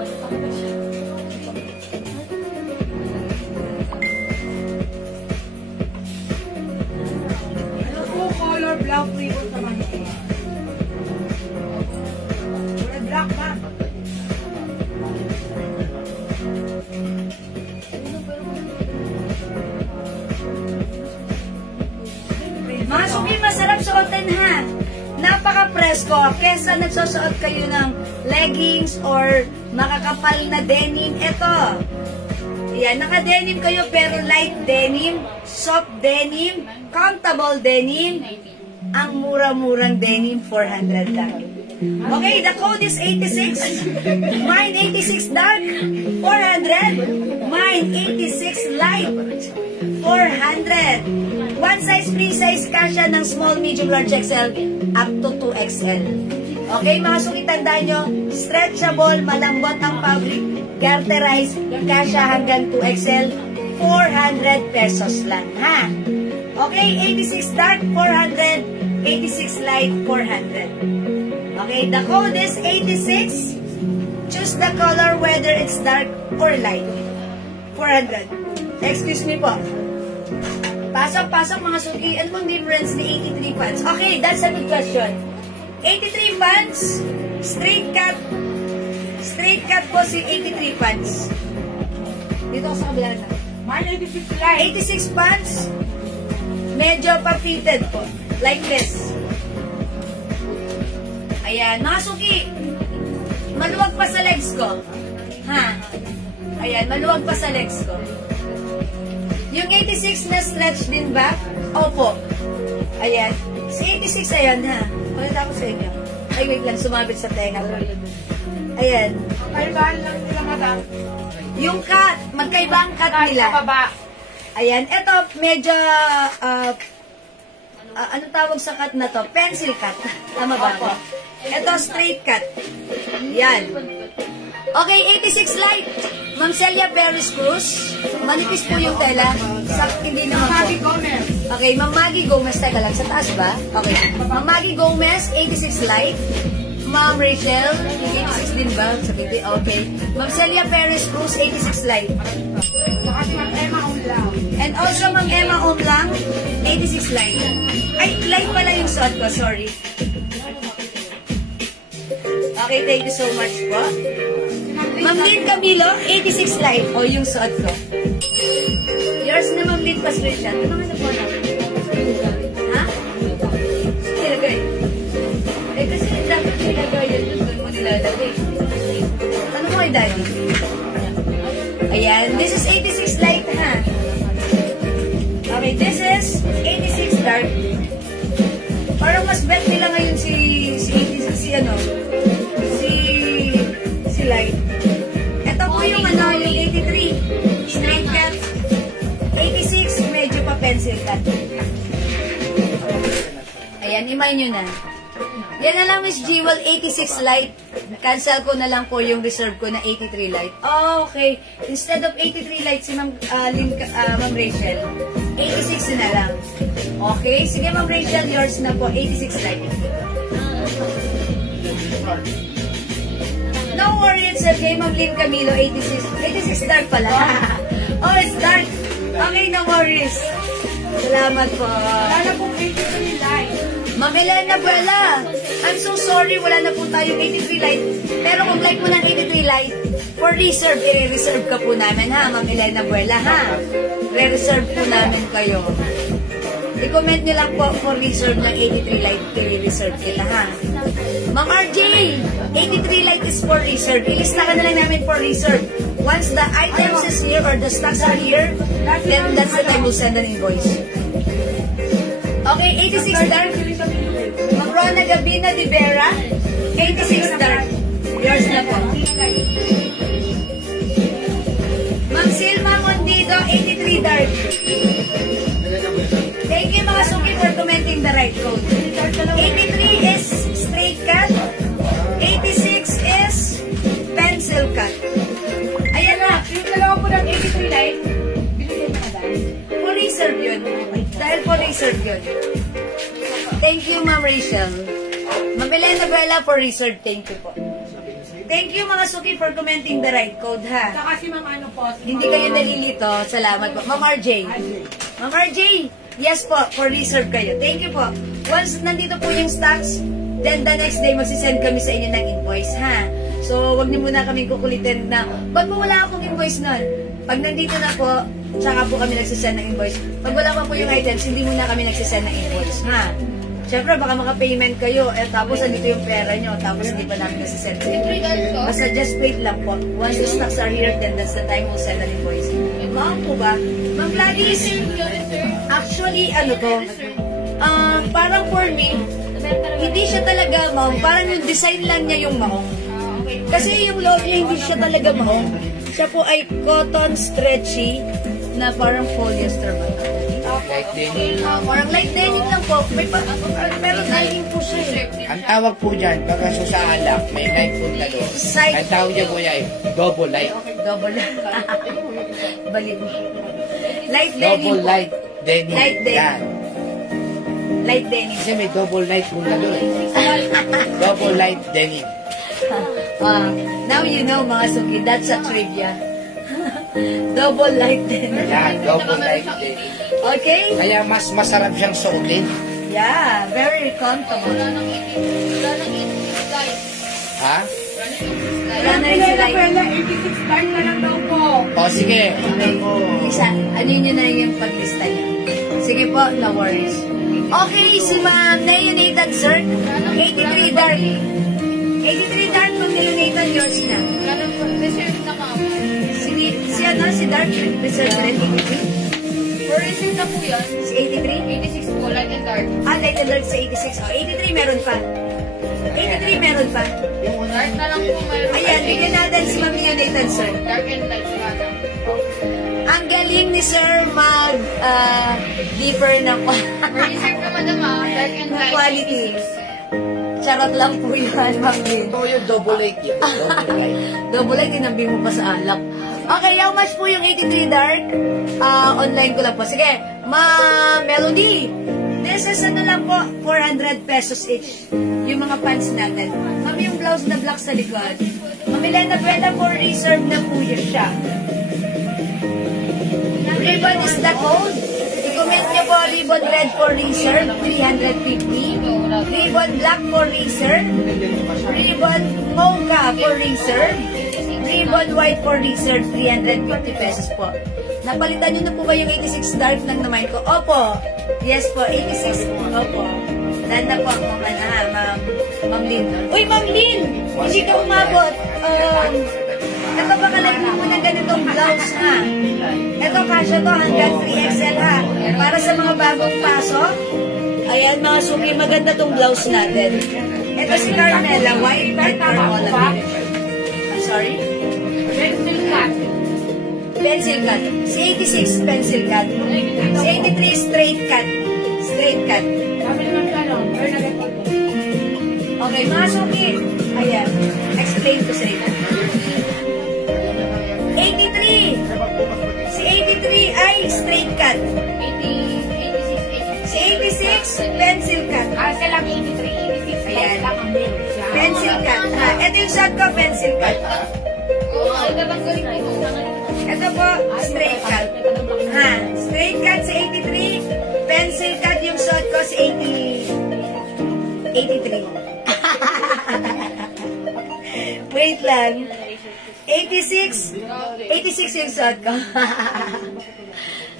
Color black flavor naman. Black ba? Mga suki, masarap suotin ha. Napaka-presko. Kesa nagsusuot kayo ng leggings or makakapal na denim. Ito. Yan, naka-denim kayo pero light denim, soft denim, comfortable denim. Ang mura-murang denim, 400 lang. Okay, the code is 86. Mine 86 dark, 400. Mine 86 light, 400. One size, free size, kasya ng small, medium, large XL up to 2XL. Okay, mga suki, tandaan nyo, stretchable, malambot ang fabric, garterized, kasya hanggang 2XL, 400 pesos lang, ha? Okay, 86 dark, 400, 86 light, 400. Okay, the code is 86. Choose the color whether it's dark or light. 400. Excuse me po. Pasok mga suki. Ano bang difference ni 83 pants? Okay, that's a good question. 83 pants, straight cut. Straight cut po si 83 pants. Dito ako sa kabila na. 86 pants, medyo pa-fitted po. Like this. Ayan, mga suki. Maluwag pa sa legs ko. Ha? Ayan, maluwag pa sa legs ko. Yung 86 na stretch din ba? Opo. Ayan. Si 86, ayan ha. Pakita ko sa inyo. Ay, wait lang, sumabit sa tenga ko. Ayan. Kaibahan lang nila, madam. Yung cut, magkaiba ang cut nila. Sa baba. Ayan, ito medyo, ano tawag sa cut na to? Pencil cut. Tama ba ako? Ito, straight cut. Yan. Okay, 86 light. Ma'am Celia Perez Cruz. Manipis po yung tela. Hindi naman po. Maggie Gomez. Okay, Ma'am Maggie Gomez. Teka lang, sa taas ba? Okay. Ma'am Maggie Gomez, 86 light. Ma'am Rachel, 86 din ba? Sabihin, okay. Ma'am Celia Perez Cruz, 86 light. Saka si Ma'am Emma Umlang. And also, Ma'am Emma Umlang, 86 light. Ay, light pala yung suot ko, sorry. Okay, thank you so much po. Ma'am Lynn Camilo, 86 light. O, yung suot ko. Yours na, Ma'am Lynn Patricia. Ano nga na po na? Ha? Nilagay. Eh, kasi dapat nilagay yan doon mo nilalagay. Ano mo kay Daddy? Ayan, this is 86 light, ha? Okay, this is 86 pencil cut. Ayan, imay nyo na. Yan na lang, Miss Jewel, 86 light. Cancel ko na lang po yung reserve ko na 83 light. Oh, okay. Instead of 83 light, si Ma'am Ma'am Rachel, 86 na lang. Okay? Sige, Ma'am Rachel, yours na po, 86 light. No worry, it's okay, Ma'am Lynn Camilo, 86. 86 dark pala. Oh, it's dark. Okay, no worries. Salamat po. Wala pong 83 light. Ma'am Elena Buela, I'm so sorry, wala na po tayong 83 light. Pero kung like mo ng 83 light, for reserve, i-reserve ka po namin ha, Ma'am Elena Buela ha. Re-reserve po namin kayo. I-comment nyo lang po for reserve ng 83 light, i-reserve nila ha. Ma'am RJ, 83 light is for reserve. Ilista ka na lang namin for reserve. Once the items is here or the stocks are here, then that's the time we'll send an invoice. Okay, 86 dark. Ma'am Rona Gabina de Vera, 86 dark. Yours na po. Ma'am Silma Mondido, 83 dark. Thank you mga suki for commenting the right code. 83 is straight cut. 86 is pencil cut. Ayan na. Yung dalawa po ng 83 light, binigay mo na dahil. For reserve yun. Dahil for reserve yun. Thank you, Ma'am Rachel. Ma'am Elena Bella for reserve. Thank you po. Thank you mga suki for commenting the right code ha. Saka si Ma'am ano po. Hindi kayo nalilito. Salamat po. Ma'am RJ. Ma'am RJ. Yes po, for reserve kayo. Thank you po. Once nandito po yung stocks, then the next day magsisend kami sa inyo ng invoice ha. So, wag niyo muna kaming kukulitin na, ba't mo wala akong invoice nun? Pag nandito na po, tsaka po kami nagsisend ng invoice. Pag wala pa po yung items, hindi muna kami nagsisend ng invoice ha. Siyempre, baka maka-payment kayo, tapos nandito yung pera nyo, tapos hindi pa namin nagsisend. Basta just wait lang po. Once the stocks are here, then that's the time we'll send an invoice. Ma'am po ba? Ma'am Gladys, actually, ano to? Parang for me, hindi siya talaga maong. Parang yung design lang niya yung maong. Kasi yung loob niya hindi siya talaga maong. Siya po ay cotton stretchy na parang polyester ba? Light denim. Parang light denim lang po. Pero denim po siya eh. Ang tawag po dyan, pagka sa alak, may light po na doon. Side. Ang tawag dyan po yan, double light. Double. Balik. Light denim Double po. light denim. Light denim. Yan. Light denim. Kasi may double light po na doon. Double light denim. Now you know mga suki, that's a trivia. Double light denim. Yan, double light denim. Okay? Kaya mas masarap siyang suotin. Yeah, very comfortable. Ha? Wala na rin sila. 86 light na lang daw po. O sige. Isa, ano yun na yung paglista niya. Sige po, no worries. Okay, si Ma'am Neonated Sir, 83 dark. 83 dark kung neonated yours na. Reserve na ma'am. Si Dark, reserve rin, 83. For reserve na po yan. Si 83? 86 po, light and dark. Light and dark sa 86. Oh, 83 meron pa. 83 meron pa. Dark na lang po mayroon. Ayan, bigyan natin si Ma'am Neonated Sir. Dark and light na lang. Ang galing ni Sir deeper na For reserve na madam dark and light. quality. Charot lang po yan, Ma'am Lynn. Ito yung double light yun. Double light. Double light, tinambi mo pa sa alak. Okay, how much po yung 83 dark? Online ko lang po. Sige, Ma'am Melody. This is ano lang po, 400 pesos each. Yung mga pants natin. Ma'am, yung blouse na black sa likod. Ma'am Elena Bella, for reserve na po yun siya. Ribbon is the code. I-comment niyo po, ribbon red for reserve, 350. Ribbon black for reserve. Ribbon mocha for reserve. Ribbon white for reserve, 350 pesos po. Napalitan niyo na po ba yung 86 dark ng naman ko? Opo. Yes po, 86 po. Opo. Dahil na po ako, Ma'am Lynn. Uy, Ma'am Lynn! Hindi ka umabot. Napapakalagay mo ng ganitong blouse ha. Ito kasya to hanggang 3XL ha. Para sa mga bagong pasok. Ayan mga suki, maganda tong blouse natin. Ito si Carmela, white or all of it. I'm sorry? Pencil cut. pencil cut. Si 86, pencil cut. Si 83, straight cut. Straight cut. Sabi naman ka, no? Pero nag-cut. Okay, mga suki. Ayan. Explain ko sa inyo. 83. Si 83 ay straight cut. 86. Si 86, pencil cut. Kasi lang 83, 86. Ayan. Lang ang meron siya. Pencil cut. Ha, ito yung shot ko, pencil cut. Ito po, straight cut. Ha, straight cut si 83. Pencil cut yung shot ko si 83. Wait lang. 86. 86 yung shot ko.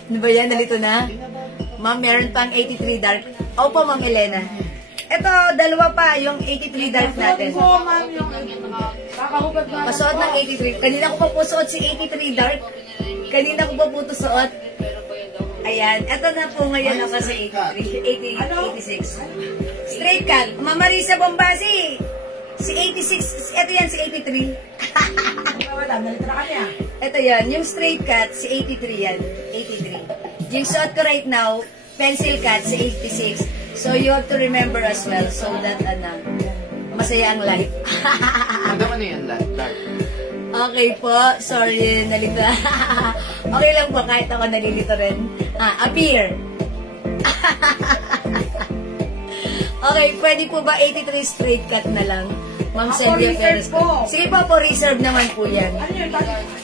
Ano ba yan? Nalito na? Ma'am, meron pang 83 dark. Opo, Ma'am Elena. Ito, dalawa pa yung 83 dark natin. Oo, ma'am, yung kakahubad ba? Pasuot ng 83. Kanina ko pa po suot si 83 dark. Kanina ko pa po ito suot. Ayan. Ito na po ngayon ako sa 86. Straight cut. Mama Risa Bombasi. Si 86. Ito yan, si 83. Ito yan. Yung straight cut, si 83 yan. 83. Yung suot ko right now, pencil cut, si 86. So, you have to remember as well so that, masaya ang life. Madam, ano yan? Dark. Okay po. Sorry, nalito. Okay lang po, kahit ako nalilito rin. Appear. Okay, pwede po ba 83 straight cut na lang? Ma'am Cynthia Perez po. Sige po, reserve naman po yan. Ano yun?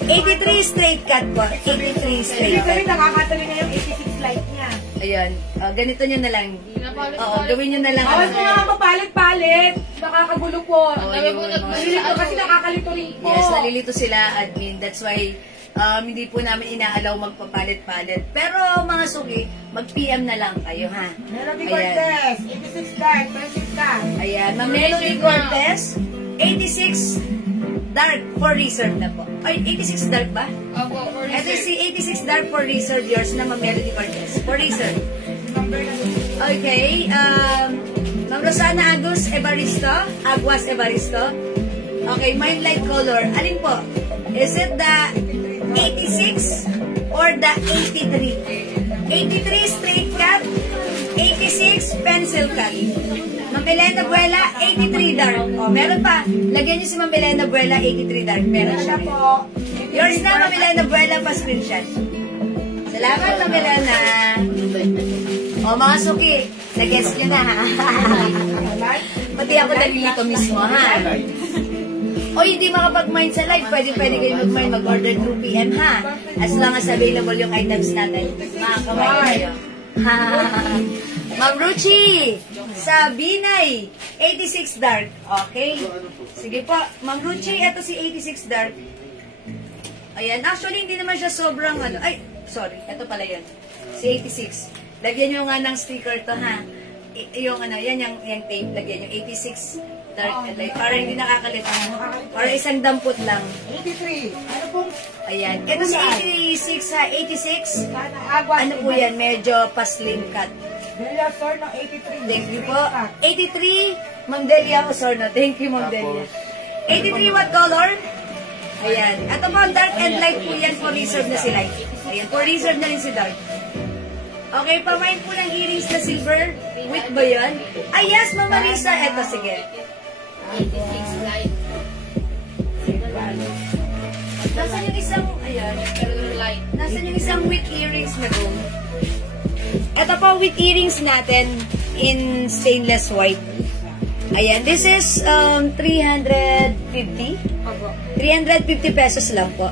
83 straight cut po. 83 straight Ibig sabihin, cut. nakakatali na yung 86 light niya. Ayan. Ganito nyo na lang. Oo, gawin nyo na lang. Awas mo nga mapalit-palit. Nakakagulo po. Yung- Nalilito kasi nakakalito rin po. Yes, nalilito sila, admin. That's why hindi po namin inaalaw magpapalit-palit. Pero mga suki, mag-PM na lang kayo, ha? Melody Ayan. Cortez, 86 dark, 26 dark. Ayan, Ma'am Melody Cortez, 86 dark for reserve na po. Ay, 86 dark ba? Ito si 86 dark for reserve, yours na Ma'am Melody Cortez. For reserve. Okay, Ma'am Rosana Aguas Evaristo. Okay, mind light color. Alin po? Is it the 86 or the 83? 83 straight cut, 86 pencil cut. Ma'am Elena Buela, 83 dark. O, meron pa. Lagyan niyo si Ma'am Elena Buela, 83 dark. Meron siya. Po. Yours na, Ma'am Elena Buela, pa-screenshot. Salamat, Ma'am Elena. O, mga suki, na-guess nyo na, ha? Pati ako nalilito mismo, ha? O hindi makapag-mind sa live, pwede kayo mag-mind, mag-order through PM, ha? As long as available yung items natin. Makakaway kayo. Ma'am Ruchi, sa Binay, 86 dark. Okay? Sige po, Ma'am Ruchi, ito si 86 dark. Ayan, actually hindi naman siya sobrang ay, sorry, ito pala yan. Si 86. Lagyan nyo nga ng sticker to, ha? Yung yan yung tape, lagyan nyo. 86 dark and light. Para hindi nakakalito. Para isang dampot lang. 83. Ano pong Ayan. Ito si 86 ha. 86. Aguas? Ano po yan? Medyo pa-slim cut. Delia Sorno, 83. Thank you po. 83. Ma'am Delia Osorno. Thank you, Ma'am Delia. 83 what color? Ayan. Ito po, dark and light po yan. For reserve na si light. Ayan. For reserve na rin si dark. Okay, pamain po ng earrings na silver. With ba yan? Ay, yes, Ma'am Marisa. Ito, sige. 86 light. Nasaan yung isang, ayan, nasaan yung isang with earrings na gold? Ito po, with earrings natin in stainless white. Ayan, this is 350. 350 pesos lang po.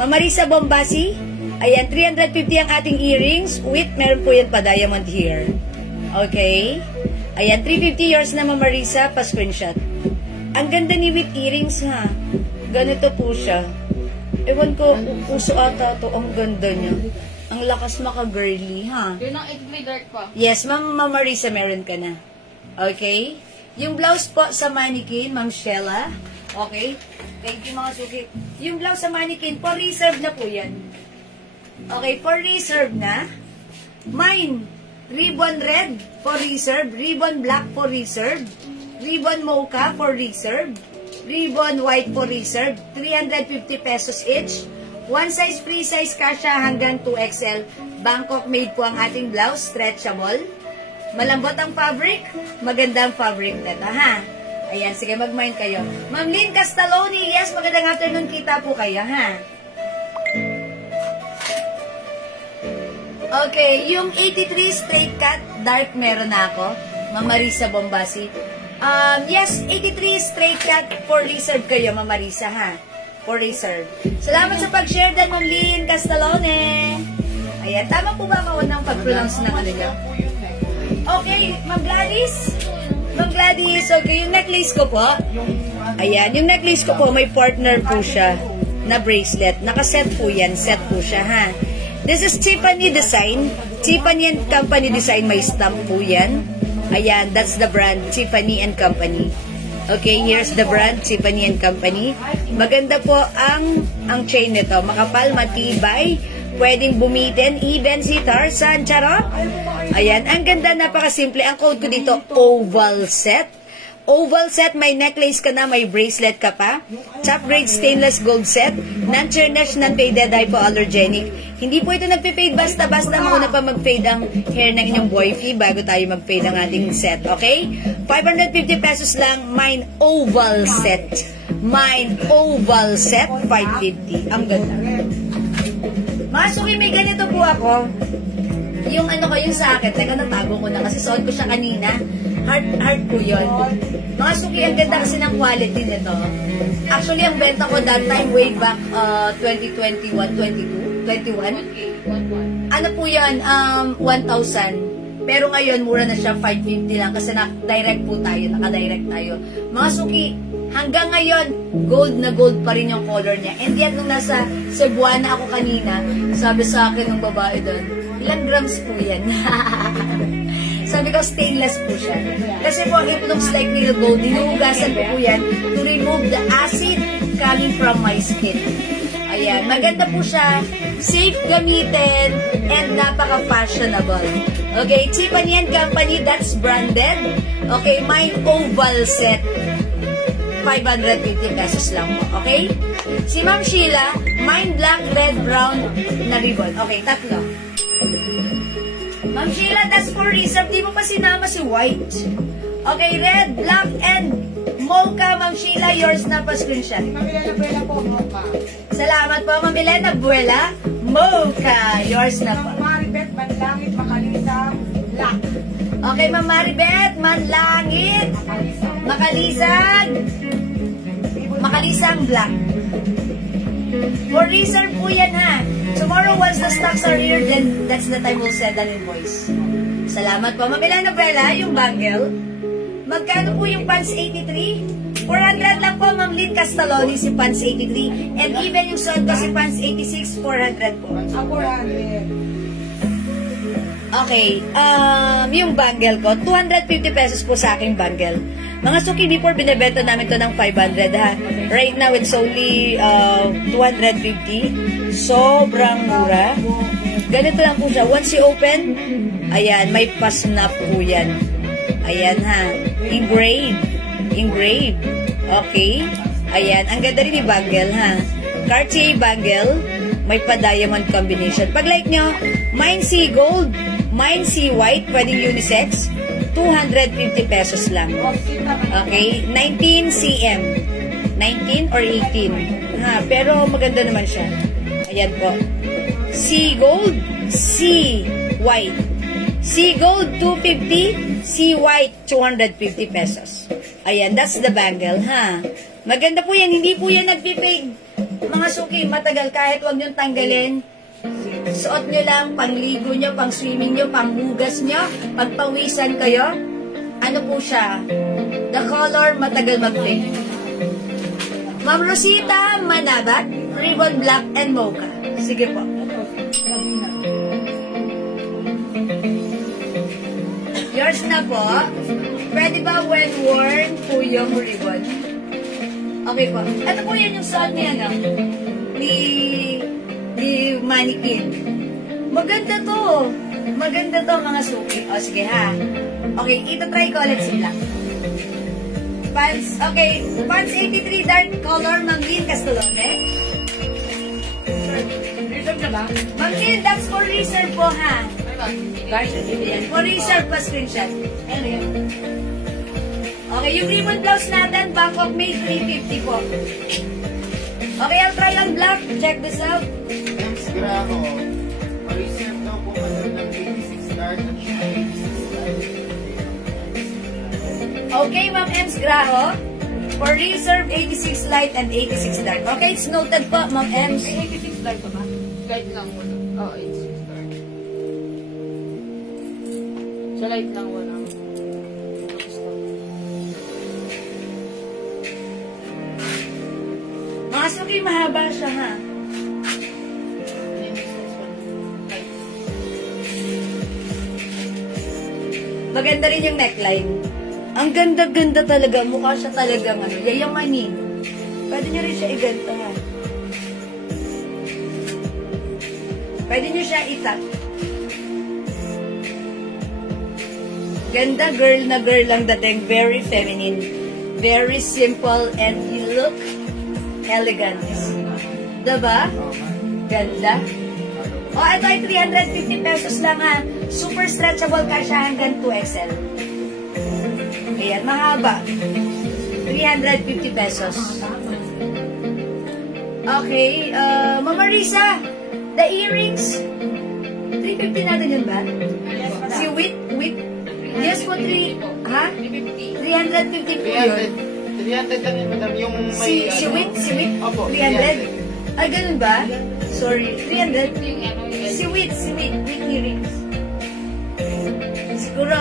Ma'am Marisa Bombasi, ayan, 350 ang ating earrings with, meron po yan pa diamond here. Okay? Ayan, 350 yours na Ma'am Marisa, pa-screenshot. Ang ganda ni with earrings, ha? Ganito po siya. Ewan ko, uso ata to. Ang ganda niya. Ang lakas maka-girly, ha? Yun ang 83 dark pa. Yes, Ma'am Marisa, meron ka na. Okay? Yung blouse po sa mannequin, Ma'am Shella. Okay? Thank you, mga suki. Yung blouse sa mannequin, for reserve na po yan. Okay, for reserve na. Mine, ribbon red for reserve, ribbon black for reserve, ribbon mocha for reserve, ribbon white for reserve, 350 pesos each. One size, free size kasha hanggang 2XL. Bangkok made po ang ating blouse, stretchable. Malambot ang fabric, maganda ang fabric nito, ha? Ayan, sige, mag-mind kayo. Ma'am Lynn Castaloni, yes, magandang afternoon, kita po kayo, ha? Okay, yung 83 straight cut, dark meron na ako. Ma'am Marisa Bombasi. Yes, 83 straight cut, for reserve kayo, Ma'am Marisa, ha? For reserve. Salamat sa pag-share din, Ma'am Lynn Castaloni. Ayan, tama po ba ako ng pag-pronounce ng ano niya? Okay, Ma'am Gladys. Ma'am Gladys, okay, yung necklace ko po. Ayan, yung necklace ko po, may partner po siya na bracelet. Nakaset po yan, set po siya, ha? This is Tiffany Design. Tiffany and Company Design, may stamp po yan. Ayan, that's the brand, Tiffany and Company. Okay, here's the brand, Tiffany and Company. Maganda po ang chain nito. Makapal, matibay. Pwedeng bumitin, even si Tarzan, charot. Ayan, ang ganda, napakasimple. Ang code ko dito, oval set. Oval set, may necklace ka na, may bracelet ka pa. Top grade stainless gold set. Non-tarnish, non-faded, hypoallergenic. Hindi po ito nagpe-fade basta-basta. Mauna pa mag-fade ang hair ng inyong boyfriend bago tayo mag-fade ang ating set, okay? 550 pesos lang, mine oval set. Mine oval set, 550. Ang ganda. Mga suki, may ganito po ako. Yung ano ko, yung sa akin, teka, natago ko na kasi suot ko siya kanina. Heart po yun. Mga suki, ang ganda kasi ng quality nito. Actually, ang benta ko that time, way back 2021, 21. Ano po yan? 1,000. Pero ngayon, mura na siya, 550 lang kasi direct po tayo, naka-direct tayo. Mga suki, hanggang ngayon, gold na gold pa rin yung color niya. And yet, nung nasa Cebuana ako kanina, sabi sa akin ng babae doon, ilang grams po yan? Sabi ko, stainless po siya. Kasi po, it looks like real gold. Dinuhugasan ko po yan to remove the acid coming from my skin. Ayan, maganda po siya. Safe gamitin and napaka-fashionable. Okay, Tiffany and Company, that's branded. Okay, my oval set. 550 pesos lang po, okay? Si Ma'am Sheila, mine black, red, brown na ribbon. Okay, tatlo. Ma'am Sheila, that's for reserve. Di mo pa sinama si white. Okay, red, black, and mocha. Ma'am Sheila, yours na pa screenshot. Ma'am Elena Buela po, mocha. Salamat po, Ma'am Elena Buela. Mocha, yours na po. Ma'am Maribeth, Manlangit, Makalisang, black. Okay, Ma'am Maribeth, Manlangit, Makalisang black. For reserve po yan, ha. Tomorrow, once the stocks are here, then that's the time we'll send an invoice. Salamat po. Ma'am Elena Bella, yung bangle. Magkano po yung pants 83? 400 lang po, Ma'am Lynn Castaloni, si pants 83. And even yung suot ko si pants 86, 400 po. 400. Okay, yung bangle ko, 250 pesos po sa aking bangle. Mga suki, before binibenta namin to ng 500, ha. Right now, it's only 250. Sobrang mura. Ganito lang po siya. Once you open, ayan, may pasnap po yan. Ayan, ha. Engraved. Okay. Ayan, ang ganda rin ni bangle, ha. Cartier bangle, may pa-diamond combination. Pag like nyo, mine sea gold, mine sea white, pwedeng unisex, 250 pesos lang. Okay? 19 cm. 19 or 18. Ha, pero maganda naman siya. Ayan po. Sea gold, sea white. Sea gold, 250. Sea white, 250 pesos. Ayan, that's the bangle, ha. Maganda po yan. Hindi po yan nagpipig. Mga suki, matagal. Kahit huwag nyo tanggalin. Suot nyo lang, pangligo nyo, pang swimming nyo, pang hugas nyo, pagpawisan kayo. Ano po siya? The color, matagal mag-fade. Ma'am Rosita Manabat, ribbon black and mocha. Sige po. Yours na po. Pwede ba when worn po yung ribbon? Okay po. Ito po yan yung suot niya, no? Ni mannequin. Maganda to. Maganda to, mga suki. O, sige ha. Okay, ito try ko ulit si black. Pants, okay. Pants 83 dark color, Ma'am Lynn Castalone. ba? Ma'am Jill, that's for reserve po ha. Ayan, for reserve pa screenshot. Ano yun? Okay, yung ribbon blouse natin, Bangkok made 350 po. Okay, I'll try on black. Check this out. Thanks, Graho. Pa-reserve daw po kasi ng 86 card at 86 card. Okay, Ma'am Ems Graho. For reserve, 86 light and 86 dark. Okay, it's noted po, Ma'am Ems. May 86 light pa ba? Light lang mo. Oo, 86 light. Sa light lang wala. Mga suki, mahaba siya ha. Maganda rin yung neckline. Ang ganda-ganda talaga. Mukha siya talagang yayamanin. Pwede nyo rin siya iganta ha. Pwede nyo siya itak. Ganda, girl na girl lang dating. Very feminine. Very simple and you look elegant. Diba? Ganda. Oh, ito ay 350 pesos lang ha. Super stretchable ka siya hanggang 2XL. Ayan, mahaba. 350 pesos. Okay, Mama Risa, the earrings, 350 natin yun ba? Si Wit? Yes po, 350 po yun. 300 lang yun, madam. Yung may... Si Wit? Opo, 300? Ay, ganun ba? Sorry, 300? Si Wit earrings. Siguro,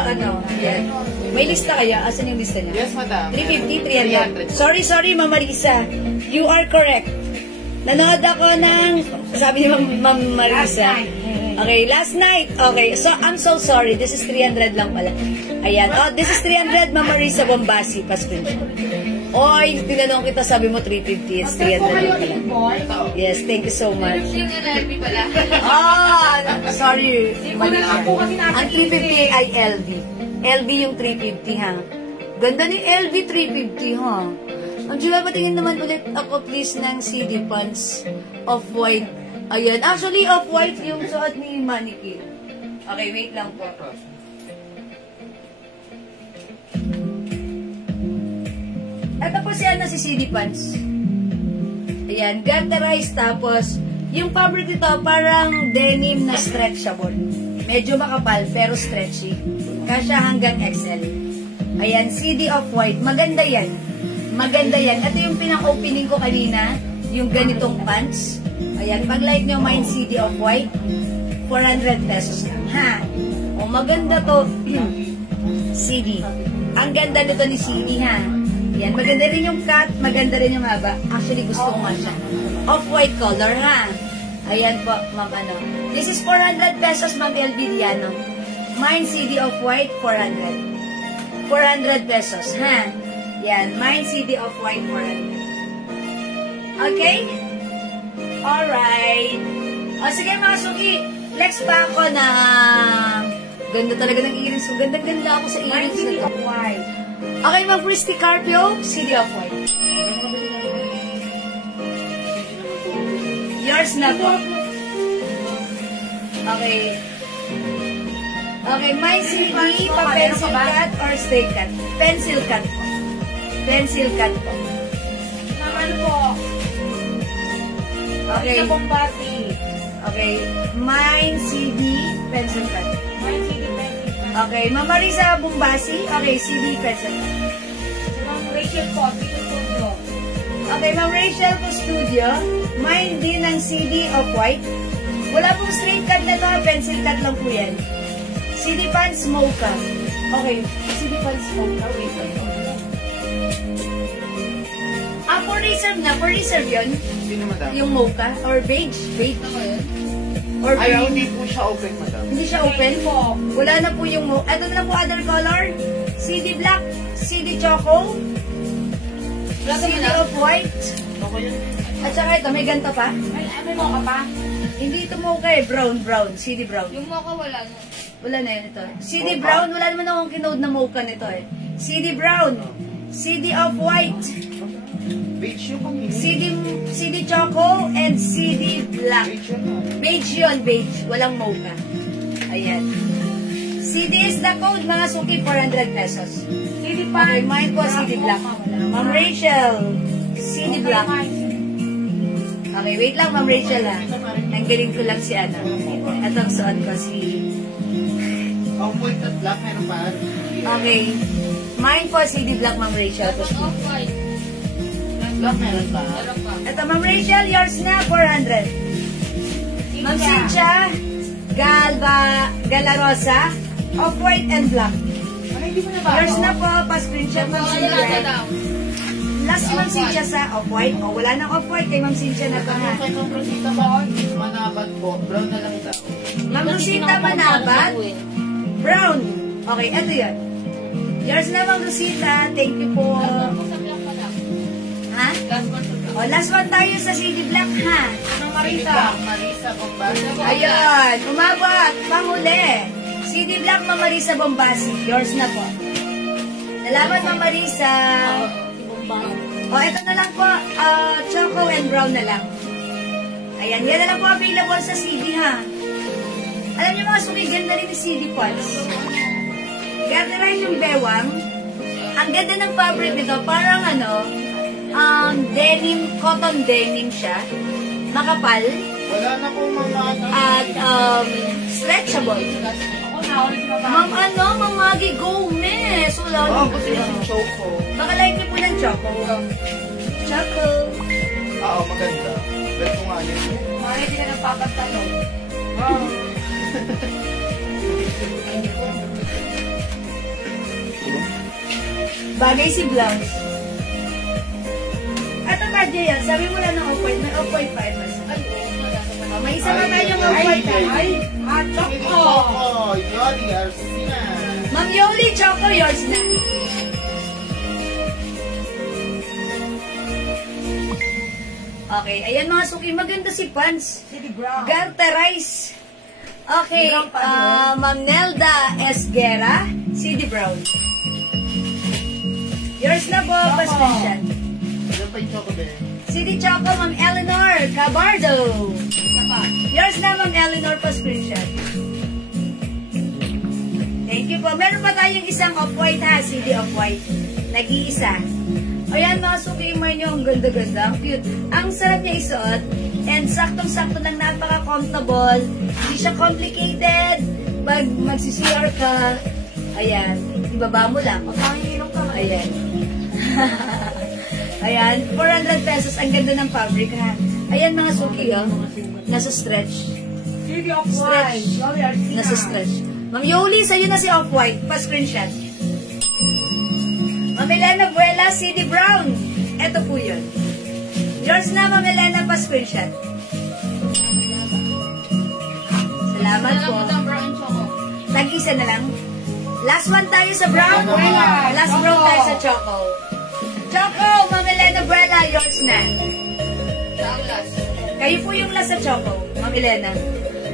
yan. May lista kaya? Asan yung lista niya? Yes, madam. 350, 300. Sorry, Mama Marisa. You are correct. Nanood ako ng, sabi ni Ma'am Marisa. Okay, last night. Okay, so I'm so sorry. This is 300 lang pala. Ayan. Oh, this is 300, Ma'am Marisa Bombasi. Pa-screenshot. Oy, tinanong kita, sabi mo 350. It's 300. Yes, thank you so much. Yung LV pala. Sorry. Wala lang po kasi natin. Ang 350 ay LV. LV yung 350, ha? Ganda ni LV 350, ha? Ang Julia, patingin naman ulit ako, please, ng CD pants of white. Ayan. Actually, of white yung suot ni Mannequin. Okay, wait lang po. Ito po si CD pants. Ayan, garterized, tapos yung fabric nito parang denim na stretchable. Medyo makapal pero stretchy. Kasya hanggang XL. Ayan, CD Off-White. Maganda yan. Maganda yan. Ito yung pinang-opening ko kanina. Yung ganitong pants. Ayan, pag like nyo mind CD Off-White, 400 pesos lang. Ha? O, maganda to. CD. Ang ganda nito ni CD, ha? Yan, maganda rin yung cut, maganda rin yung haba. Actually, gusto ko nga siya. Off-white color, ha? Ayan po, ma'am, This is 400 pesos, ma'am LB Diano. Mine CD Off-White, 400. 400 pesos, ha? Yan, mine CD Off-White, 400. Okay? Alright. O, sige mga suki, flex pa ako na ganda talaga ng earrings. So, ganda-ganda ako sa earrings na to. White. Okay, ma'am Christy Carpio, CD Off-White. Yours na po. Okay. Okay, my CD, pa-pencil cut or straight cut? Pencil cut po. Pencil cut po. Naman po. Okay. Sa Bombasi. Okay, mine CD, pencil cut. May CD pencil. Okay, Ma'am Marisa Bombasi. Okay, CD, pencil cut. Ma'am Rachel po, Dito Studio. Okay, Ma'am Rachel po Studio. Mine din ng CD Off-White. Wala pong straight cut na to, pencil cut lang po yan. CD pants mocha. Okay, CD pants mocha. Wait lang po. For reserve na. For reserve yun. Sino, madam? Yung mocha or beige. Beige. Or Ay, brown. hindi po siya open, madam. Hindi siya open po. Wala na po yung mocha. Ito na lang po other color. CD black. CD choco. CD Off-White. At saka ito, may ganito pa. May mocha pa? Hindi ito mocha eh. Brown. CD brown. Yung mocha wala na. Wala na yun ito. CD brown. Wala naman akong kinode na mocha nito eh. CD brown. CD Off-White. Beige yung pang CD Choco and CD Black. Beige yun ah. Beige yun, beige. Walang mocha. Ayan. CD is the code, mga suki, 400 pesos. CD Okay, mine po, CD Black. Ma'am Rachel, CD Black. Okay, wait lang, Ma'am Rachel ha. Nanggaling ko lang si ano. Itong suot ko, si... Ang point at black, meron pa. Okay. Mine po, CD Black, Ma'am Rachel. Black, meron pa. Ito, Ma'am Rachel, yours na, 400. Ma'am Cynthia, Galarosa, off-white and black. Ano, hindi mo na ba? Yours na po, pa-screenshot, Ma'am Cynthia. Last Ma'am Cynthia sa off-white. O, wala nang off-white kay Ma'am Cynthia na to, ha? Kay Ma'am Rosita ba? Manabat po. Brown na lang daw. Ma'am Rosita Manabat, brown. Okay, ito yun. Yours na, Ma'am Rosita. Thank you po. Ha? O, last one tayo sa CD Black, ha? Marisa, Bombasi. Ayun, umabot, panghuli. CD Black, Ma'am Marisa Bombasi. Yours na po. Salamat, Ma'am Marisa. O, ito na lang po, choco and brown na lang. Ayan, yan na lang po available sa CD, ha? Alam niyo mga sumigil na rin ni CD Pods. Garderai yung bewang. Ang ganda ng fabric nito, parang denim, cotton denim siya. Makapal. Wala na po mga At stretchable. Ma'am Maggie Gomez. Wala Oh, niyo gusto niya ng choco. Baka like niyo po ng choco. Choco. Oo, maganda. Bet ko nga yun. Mga hindi ka nagpapatalong. Bagay si blouse. Ito ba, Jaya? Sabi mo lang ng off-white. May off-white pa ito. May isa pa tayong off-white. Ay, hot Hindi choco. choco. Yoli, Arsina. Ma'am Yoli, choco, yours na. Okay, ayan mga suki. Maganda si Pans. CD Brown. Garterize. Okay, Ma'am Nelda Esguera, CD Brown. Yours na po, pasensya. Ano pa yung choco din? CD Choco, Ma'am Eleanor Cabardo. Yours na, Ma'am Eleanor, pa-screenshot. Thank you po. Meron pa tayong isang off-white ha, CD off-white. Nag-iisa. Ayan, mga sukimer nyo, ang ganda-ganda, ang cute. Ang sarap niya isuot, and saktong-sakto lang, napaka-comfortable. Hindi siya complicated. Pag mag-CCR ka, ayan, ibaba mo lang. Pagkakainom ka. Ayan. Ayan, 400 pesos. Ang ganda ng fabric, ha? Ayan, mga suki, oh. Nasa stretch. CD off-white. Yoli, Arsina. Nasa stretch. Ma'am Yoli, sa'yo na si Off-White. Pa-screenshot. Ma'am Elena Buela, CD Brown. Ito po yun. Yours na, Ma'am Elena, pa-screenshot. Salamat po. Tag-isa na lang. Last one tayo sa brown. Last brown tayo sa choco. Choco, Ma'am Elena Buela, yours na. Kayo po yung last sa choco, Ma'am Elena.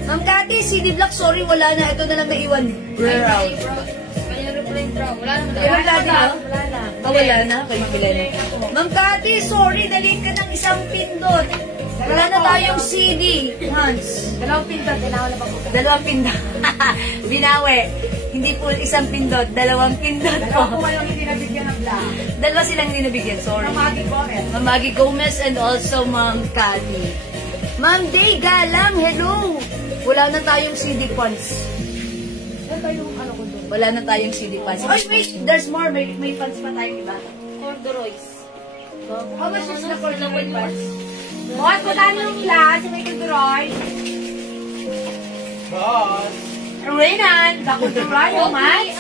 Ma'am Cathy, CD Black, sorry, wala na. Ito na lang naiwan. Brown. Wala na. Wala na. Kayo Elena. Ma'am Cathy, sorry, dalhin ka ng isang pindot. Wala na tayong CD. Hans. Dalawang pindot. Kailangan na ba po? Dalawang pindot. Binawi. Hindi po isang pindot, dalawang pindot Dalawa po po. kayong hindi nabigyan ng black. Dalawa silang hindi nabigyan, sorry. Mamagi Gomez. Ma'am Maggie Gomez and also Ma'am Cathy. Ma'am Day Galang, hello! Wala na tayong CD pants. Yan tayo yung ano ko doon. Wala na tayong CD pants. Oh, wait, there's more. May pants pa tayong iba. Corduroys. How much is the corduroy pants? Boss, wala na yung black. Si Michael Duroy. Boss! Renan. Bakit Duroy? How much?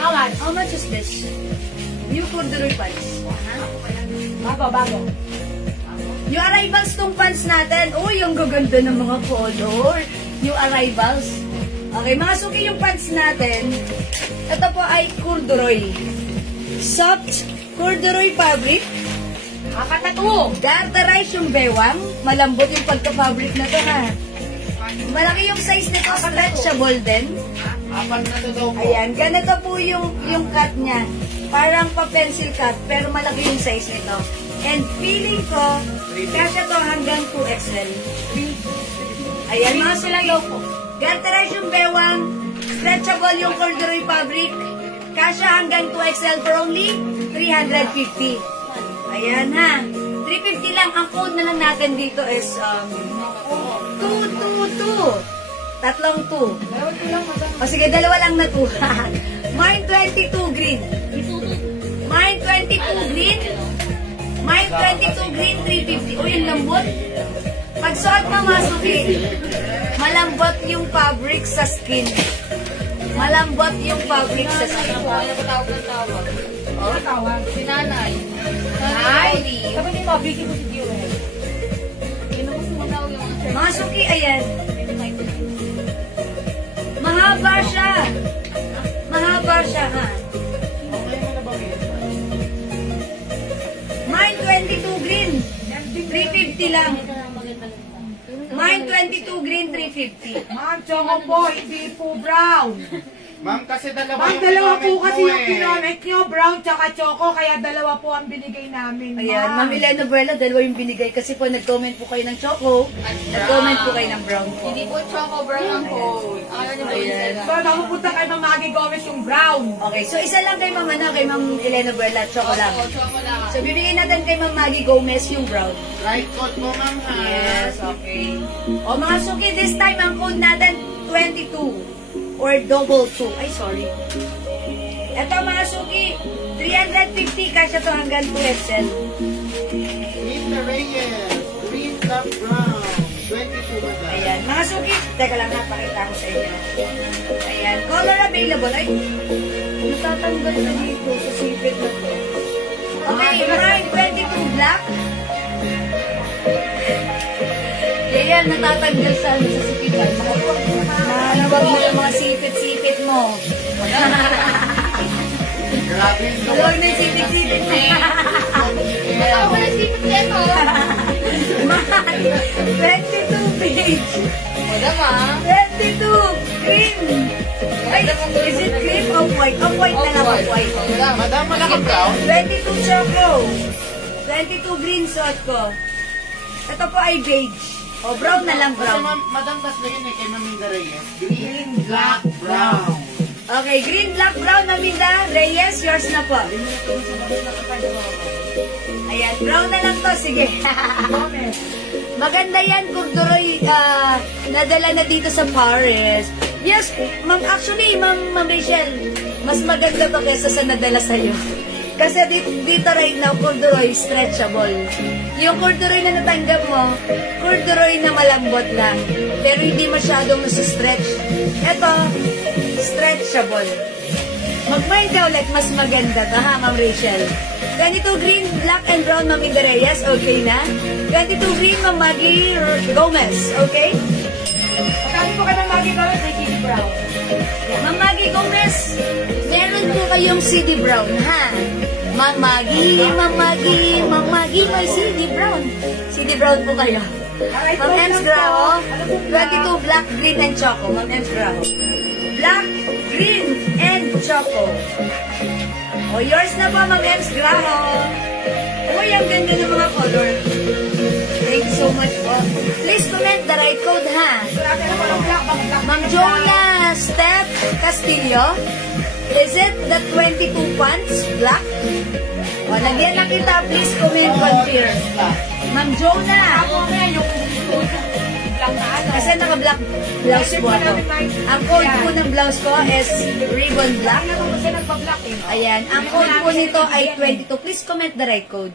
How much? How much is this? New corduroy pants. Bago. New arrivals tong pants natin. Uy, ang gaganda ng mga color. New arrivals. Okay, mga suki yung pants natin. Ito po ay corduroy. Soft corduroy fabric. Apat na to. Garterize yung bewang. Malambot yung pagka-fabric na to, ha. Malaki yung size nito. Stretchable din. Apat na to daw po. Ayan, ganito po yung cut niya. Parang pa-pencil cut, pero malaki yung size nito. And feeling ko, kasya to hanggang 2XL. Ayan, mga sila loko. Ganterize yung bewang, stretchable yung corduroy fabric, kasya hanggang 2XL for only 350. Ayan ha. 350 lang. Ang code na lang natin dito is 222. Tatlong 2. O sige, dalawa lang na 2. Mine 22 green. Mine 22 green. Mine 22 green 350. O yung lambot. Pag suot mo masuki, malambot yung fabric sa skin. Malambot yung fabric sa skin. Ano ba tawag ng tawag? Oh? Tawag? Si nanay. Ay! Sabi niyo, pabrikin mo si Jewel. Yun ang gusto mo daw yung Mga suki, ayan. Mahaba siya. Mahaba siya, ha? Okay mo na ba yun? Mine 22 green. 350 lang. Mine 22 green, 350. Ma'am, choco po, hindi po brown. Ma'am, kasi dalawa Ma'am, yung dalawa po kinomment kasi mo yung kinomment nyo, brown tsaka choco, kaya dalawa po ang binigay namin, Ayan, Ma'am Elena Buela, dalawa yung binigay kasi po nag-comment po kayo ng choco, nag-comment po kayo ng brown po. Hindi po choco brown ang code. Ayaw niyo po yung Ayan. sila. So, napupunta kay Ma'am Maggie Gomez yung brown. Okay, so isa lang kay Ma'am, kay Ma'am Elena Buela, choco lang. Opo, choco lang. So bibigyan natin kay Ma'am Maggie Gomez yung brown. Right code mo, ma'am, ha? Yes, okay. O mga suki, this time ang code natin 22 or double 2. Ay, sorry. Ito mga suki, 350 kasya to hanggang 2XL. Mr. Reyes, green top brown, 22 ba dyan? Ayan, mga suki, teka lang ha, pakita ko sa inyo. Ayan, color available. Ay, natatanggal na dito sa sipit na to. Okay, Prime 22 black. Ayan, natatanggal sa sipitan. Mahalawag mo yung mga sipit-sipit mo. Grabe yung Mahalawag na yung sipit-sipit mo. Ako wala sipit dito. 22 page. Wala ma. 22 green. Ay, is it green or white? White na lang, white. Wala. Madam, wala ka brown? 22 choco. 22 green suot ko. Ito po ay beige. O, brown na lang, Kasi brown. madam, tas na yun kay Maminda Reyes. Green, black, brown. Okay, green, black, brown, Maminda. Reyes, yours na po. Ayan, brown na lang to. Sige. Maganda yan, corduroy. Nadala na dito sa Paris. Yes, ma'am, actually, ma'am Rachel, mas maganda to kesa sa nadala sa'yo. Kasi dito right now, corduroy stretchable. Yung corduroy na natanggap mo, corduroy na malambot lang. Pero hindi masyadong nasa-stretch. Ito, stretchable. Mag-mind ka ulit, mas maganda to ha, Ma'am Rachel. 22 green, black and brown, Ma'am Inda Reyes, okay na? 22 green, Ma'am Maggie Gomez, okay? Sabi po ka ng Maggie Gomez, may kitty brown. Ma'am Maggie Gomez, meron po kayong CD Brown, ha? Ma'am Maggie, may CD Brown. CD Brown po kayo. Ma'am Ems Grao, 22 black, green, and choco. Ma'am Ems Grao. Black, green, and choco. O, yours na po, Ma'am Ems Grao. Uy, ang ganda ng mga color. Thank you so much po. Please comment the right code, ha? Grabe naman ang black, bakit black? Ma'am Jonah Steph Castillo, is it the 22 pants black? O, lagyan na kita. Please comment confirm. Ma'am Jonah. Ako nga yung black na ano. Kasi naka-black blouse po ako. Ang code po ng blouse ko is ribbon black. Ano kasi nagpa-black eh. Ayan. Ang code po nito ay 22. Please comment the right code.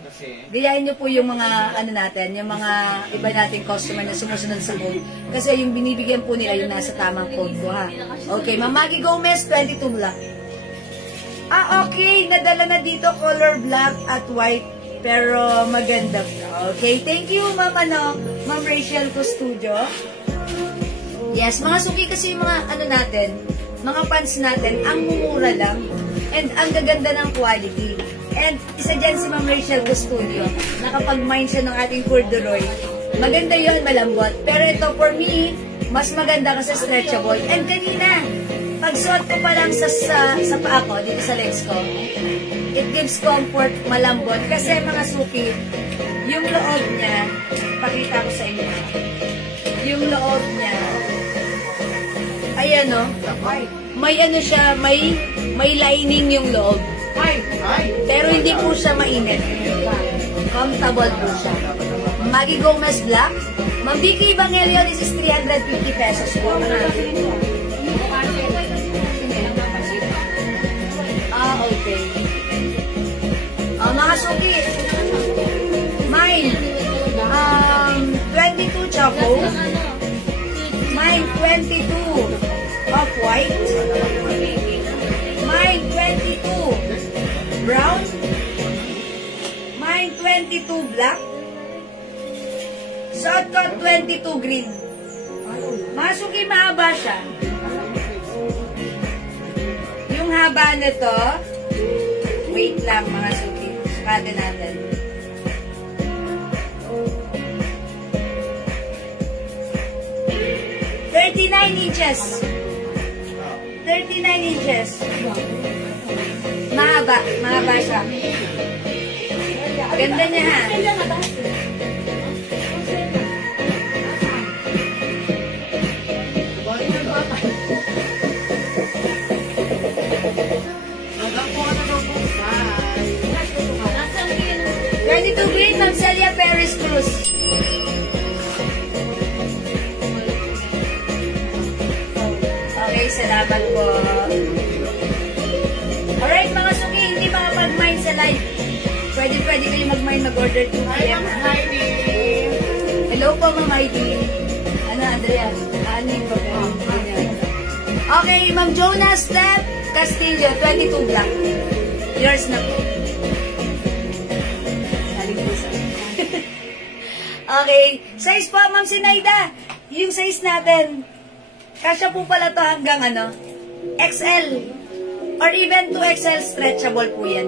Gayahin niyo po yung mga ano natin, yung mga iba nating customer na sumusunod sa code. Kasi yung binibigyan po nila yung nasa tamang code ko ha. Okay, Ma'am Maggie Gomez, 22 black. Okay. Nadala na dito color black at white. Pero maganda. Okay, thank you Ma'am Ma'am Rachel Custudio. Yes, mga suki kasi yung mga ano natin, mga pants natin, ang mumura lang and ang gaganda ng quality. And isa dyan si Ma'am Rachel Custudio, nakapag-mind siya ng ating corduroy. Maganda yon, malambot. Pero ito for me, mas maganda kasi stretchable. And kanina, pagsuot ko pa lang sa paa ko, dito sa legs ko, it gives comfort, malambot. Kasi mga suki, yung loob niya, pakita ko sa inyo. Yung loob niya, ayan o, may ano siya, may lining yung loob. Pero hindi po siya mainit. Comfortable po siya. Maggie Gomez Black. Ma'am Vicky Evangelio, this is 350 pesos po. Okay. Mga suki, mine, 22 choco, mine 22 off-white, mine 22 brown, mine 22 black, suot ko 22 green. Mga suki, mahaba siya. Yung haba nito, wait lang mga suki, sukatan natin. Inches. 39 inches. Mahaba siya. Ganda niya ha. Ready to greet Ma'am Celia Perez Cruz. Okay, salamat po. Alright mga suki, hindi makapag-mine sa live. Pwede kayo mag-mine, mag-order 2 p.m. Hello po Ma'am Heidi. Ano, Andrea? Ano yung po? Okay, Ma'am Jonas Steph Castillo, 22 black. Yours na po. Okay, size po Ma'am Sinaida. Yung size natin, kasya po pala to hanggang ano, XL. Or even 2XL stretchable po yan.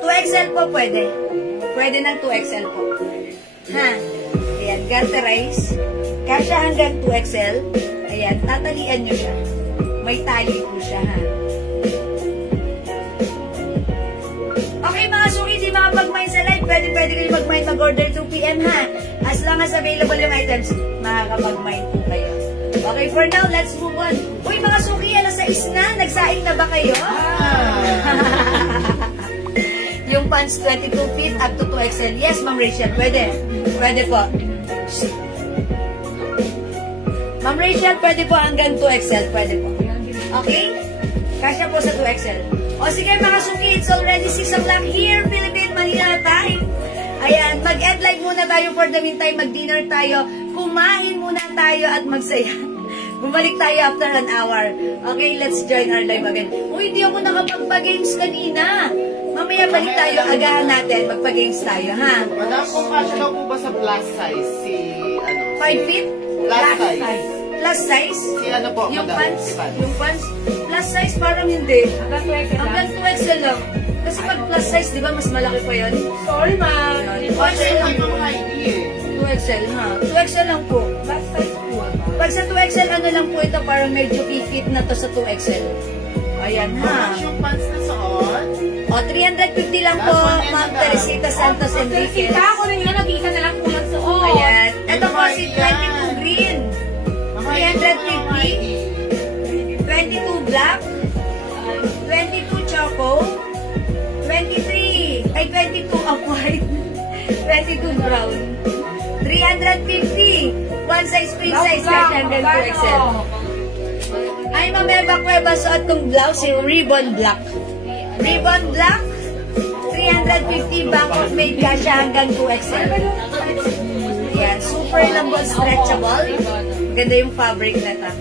2XL po pwede. Pwede ng 2XL po. Ha? Ayan, garterize. Kasya hanggang 2XL. Ayan, tatalian nyo siya. May tali po siya, ha? Okay, mga suki, di makapag-mine sa live. Pwede kayo mag-mine, mag-order 2 p.m. ha? As long as available yung items, makakapag-mine po kayo. Okay, for now, let's move on. Uy, mga suki, alas 6 na. Nagsaing na ba kayo? Yung pants 22 feet up to 2XL. Yes, Ma'am Rachel, pwede. Pwede po. Ma'am Rachel, pwede po hanggang 2XL. Pwede po. Okay? Kasya po sa 2XL. O sige, mga suki, it's already 6 o'clock here, Philippine Manila time. Ayan, mag-end live muna tayo for the meantime, mag-dinner tayo, kumain muna tayo at magsaya. Bumalik tayo after an hour. Okay, let's join our live again. Uy, hindi ako nakapagpa-games kanina. Mamaya balik tayo, agahan natin, magpa-games tayo, ha? Madam, kung kasya daw po ba sa plus size, si, 5 feet? Plus size. Plus size? Si ano po, yung madam? pants, Si pants. yung pants, plus size parang hindi. Hanggang 2XL lang. Hanggang 2XL lang. Kasi pag plus size, di ba, mas malaki pa yun? Sorry, ma'am. 2XL lang po. 2XL, ha? 2XL lang po. Last size po. Pag sa 2XL, ano lang po ito, parang medyo fit na to sa 2XL. Ayan, ha? Yung pants na suot? O, 350 lang po, Ma'am Teresita Santos Enriquez. Kita ako rin nga, nag-iisa na lang po lang suot. Ayan. Ito po si 22 green. 350. 22 black. 22 choco. 23. Ay, 22 off-white. 22 brown. 350. One size, queen size, kasi hanggang 2XL. Ay, Mameba Cueva, suot kong blouse, yung ribbon black. Ribbon black, 350, back of made kasi hanggang 2XL. Yan, super lambot, stretchable. Ganda yung fabric na ito.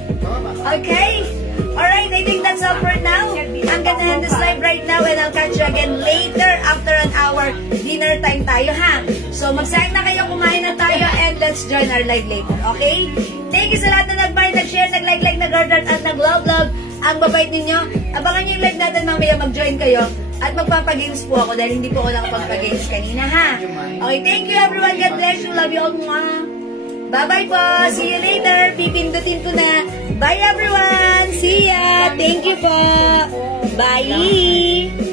Okay? Alright, I think that's all for now. I'm gonna end this live right now and I'll catch you again later after an hour. Dinner time tayo, ha? So, mag-sign na kayo, kumain na tayo, and let's join our live later, okay? Thank you sa lahat na nag-buy, nag-share, nag-like, nag-order, at nag-love. Ang babait ninyo. Abangan nyo yung live natin mamaya, mag-join kayo. At magpapagames po ako dahil hindi po ako nakapagpagames kanina, ha? Okay, thank you everyone. God bless you. Love you all. Mwah. Bye-bye po. See you later. Pipindutin ko na. Bye everyone. See ya. Thank you po. Bye.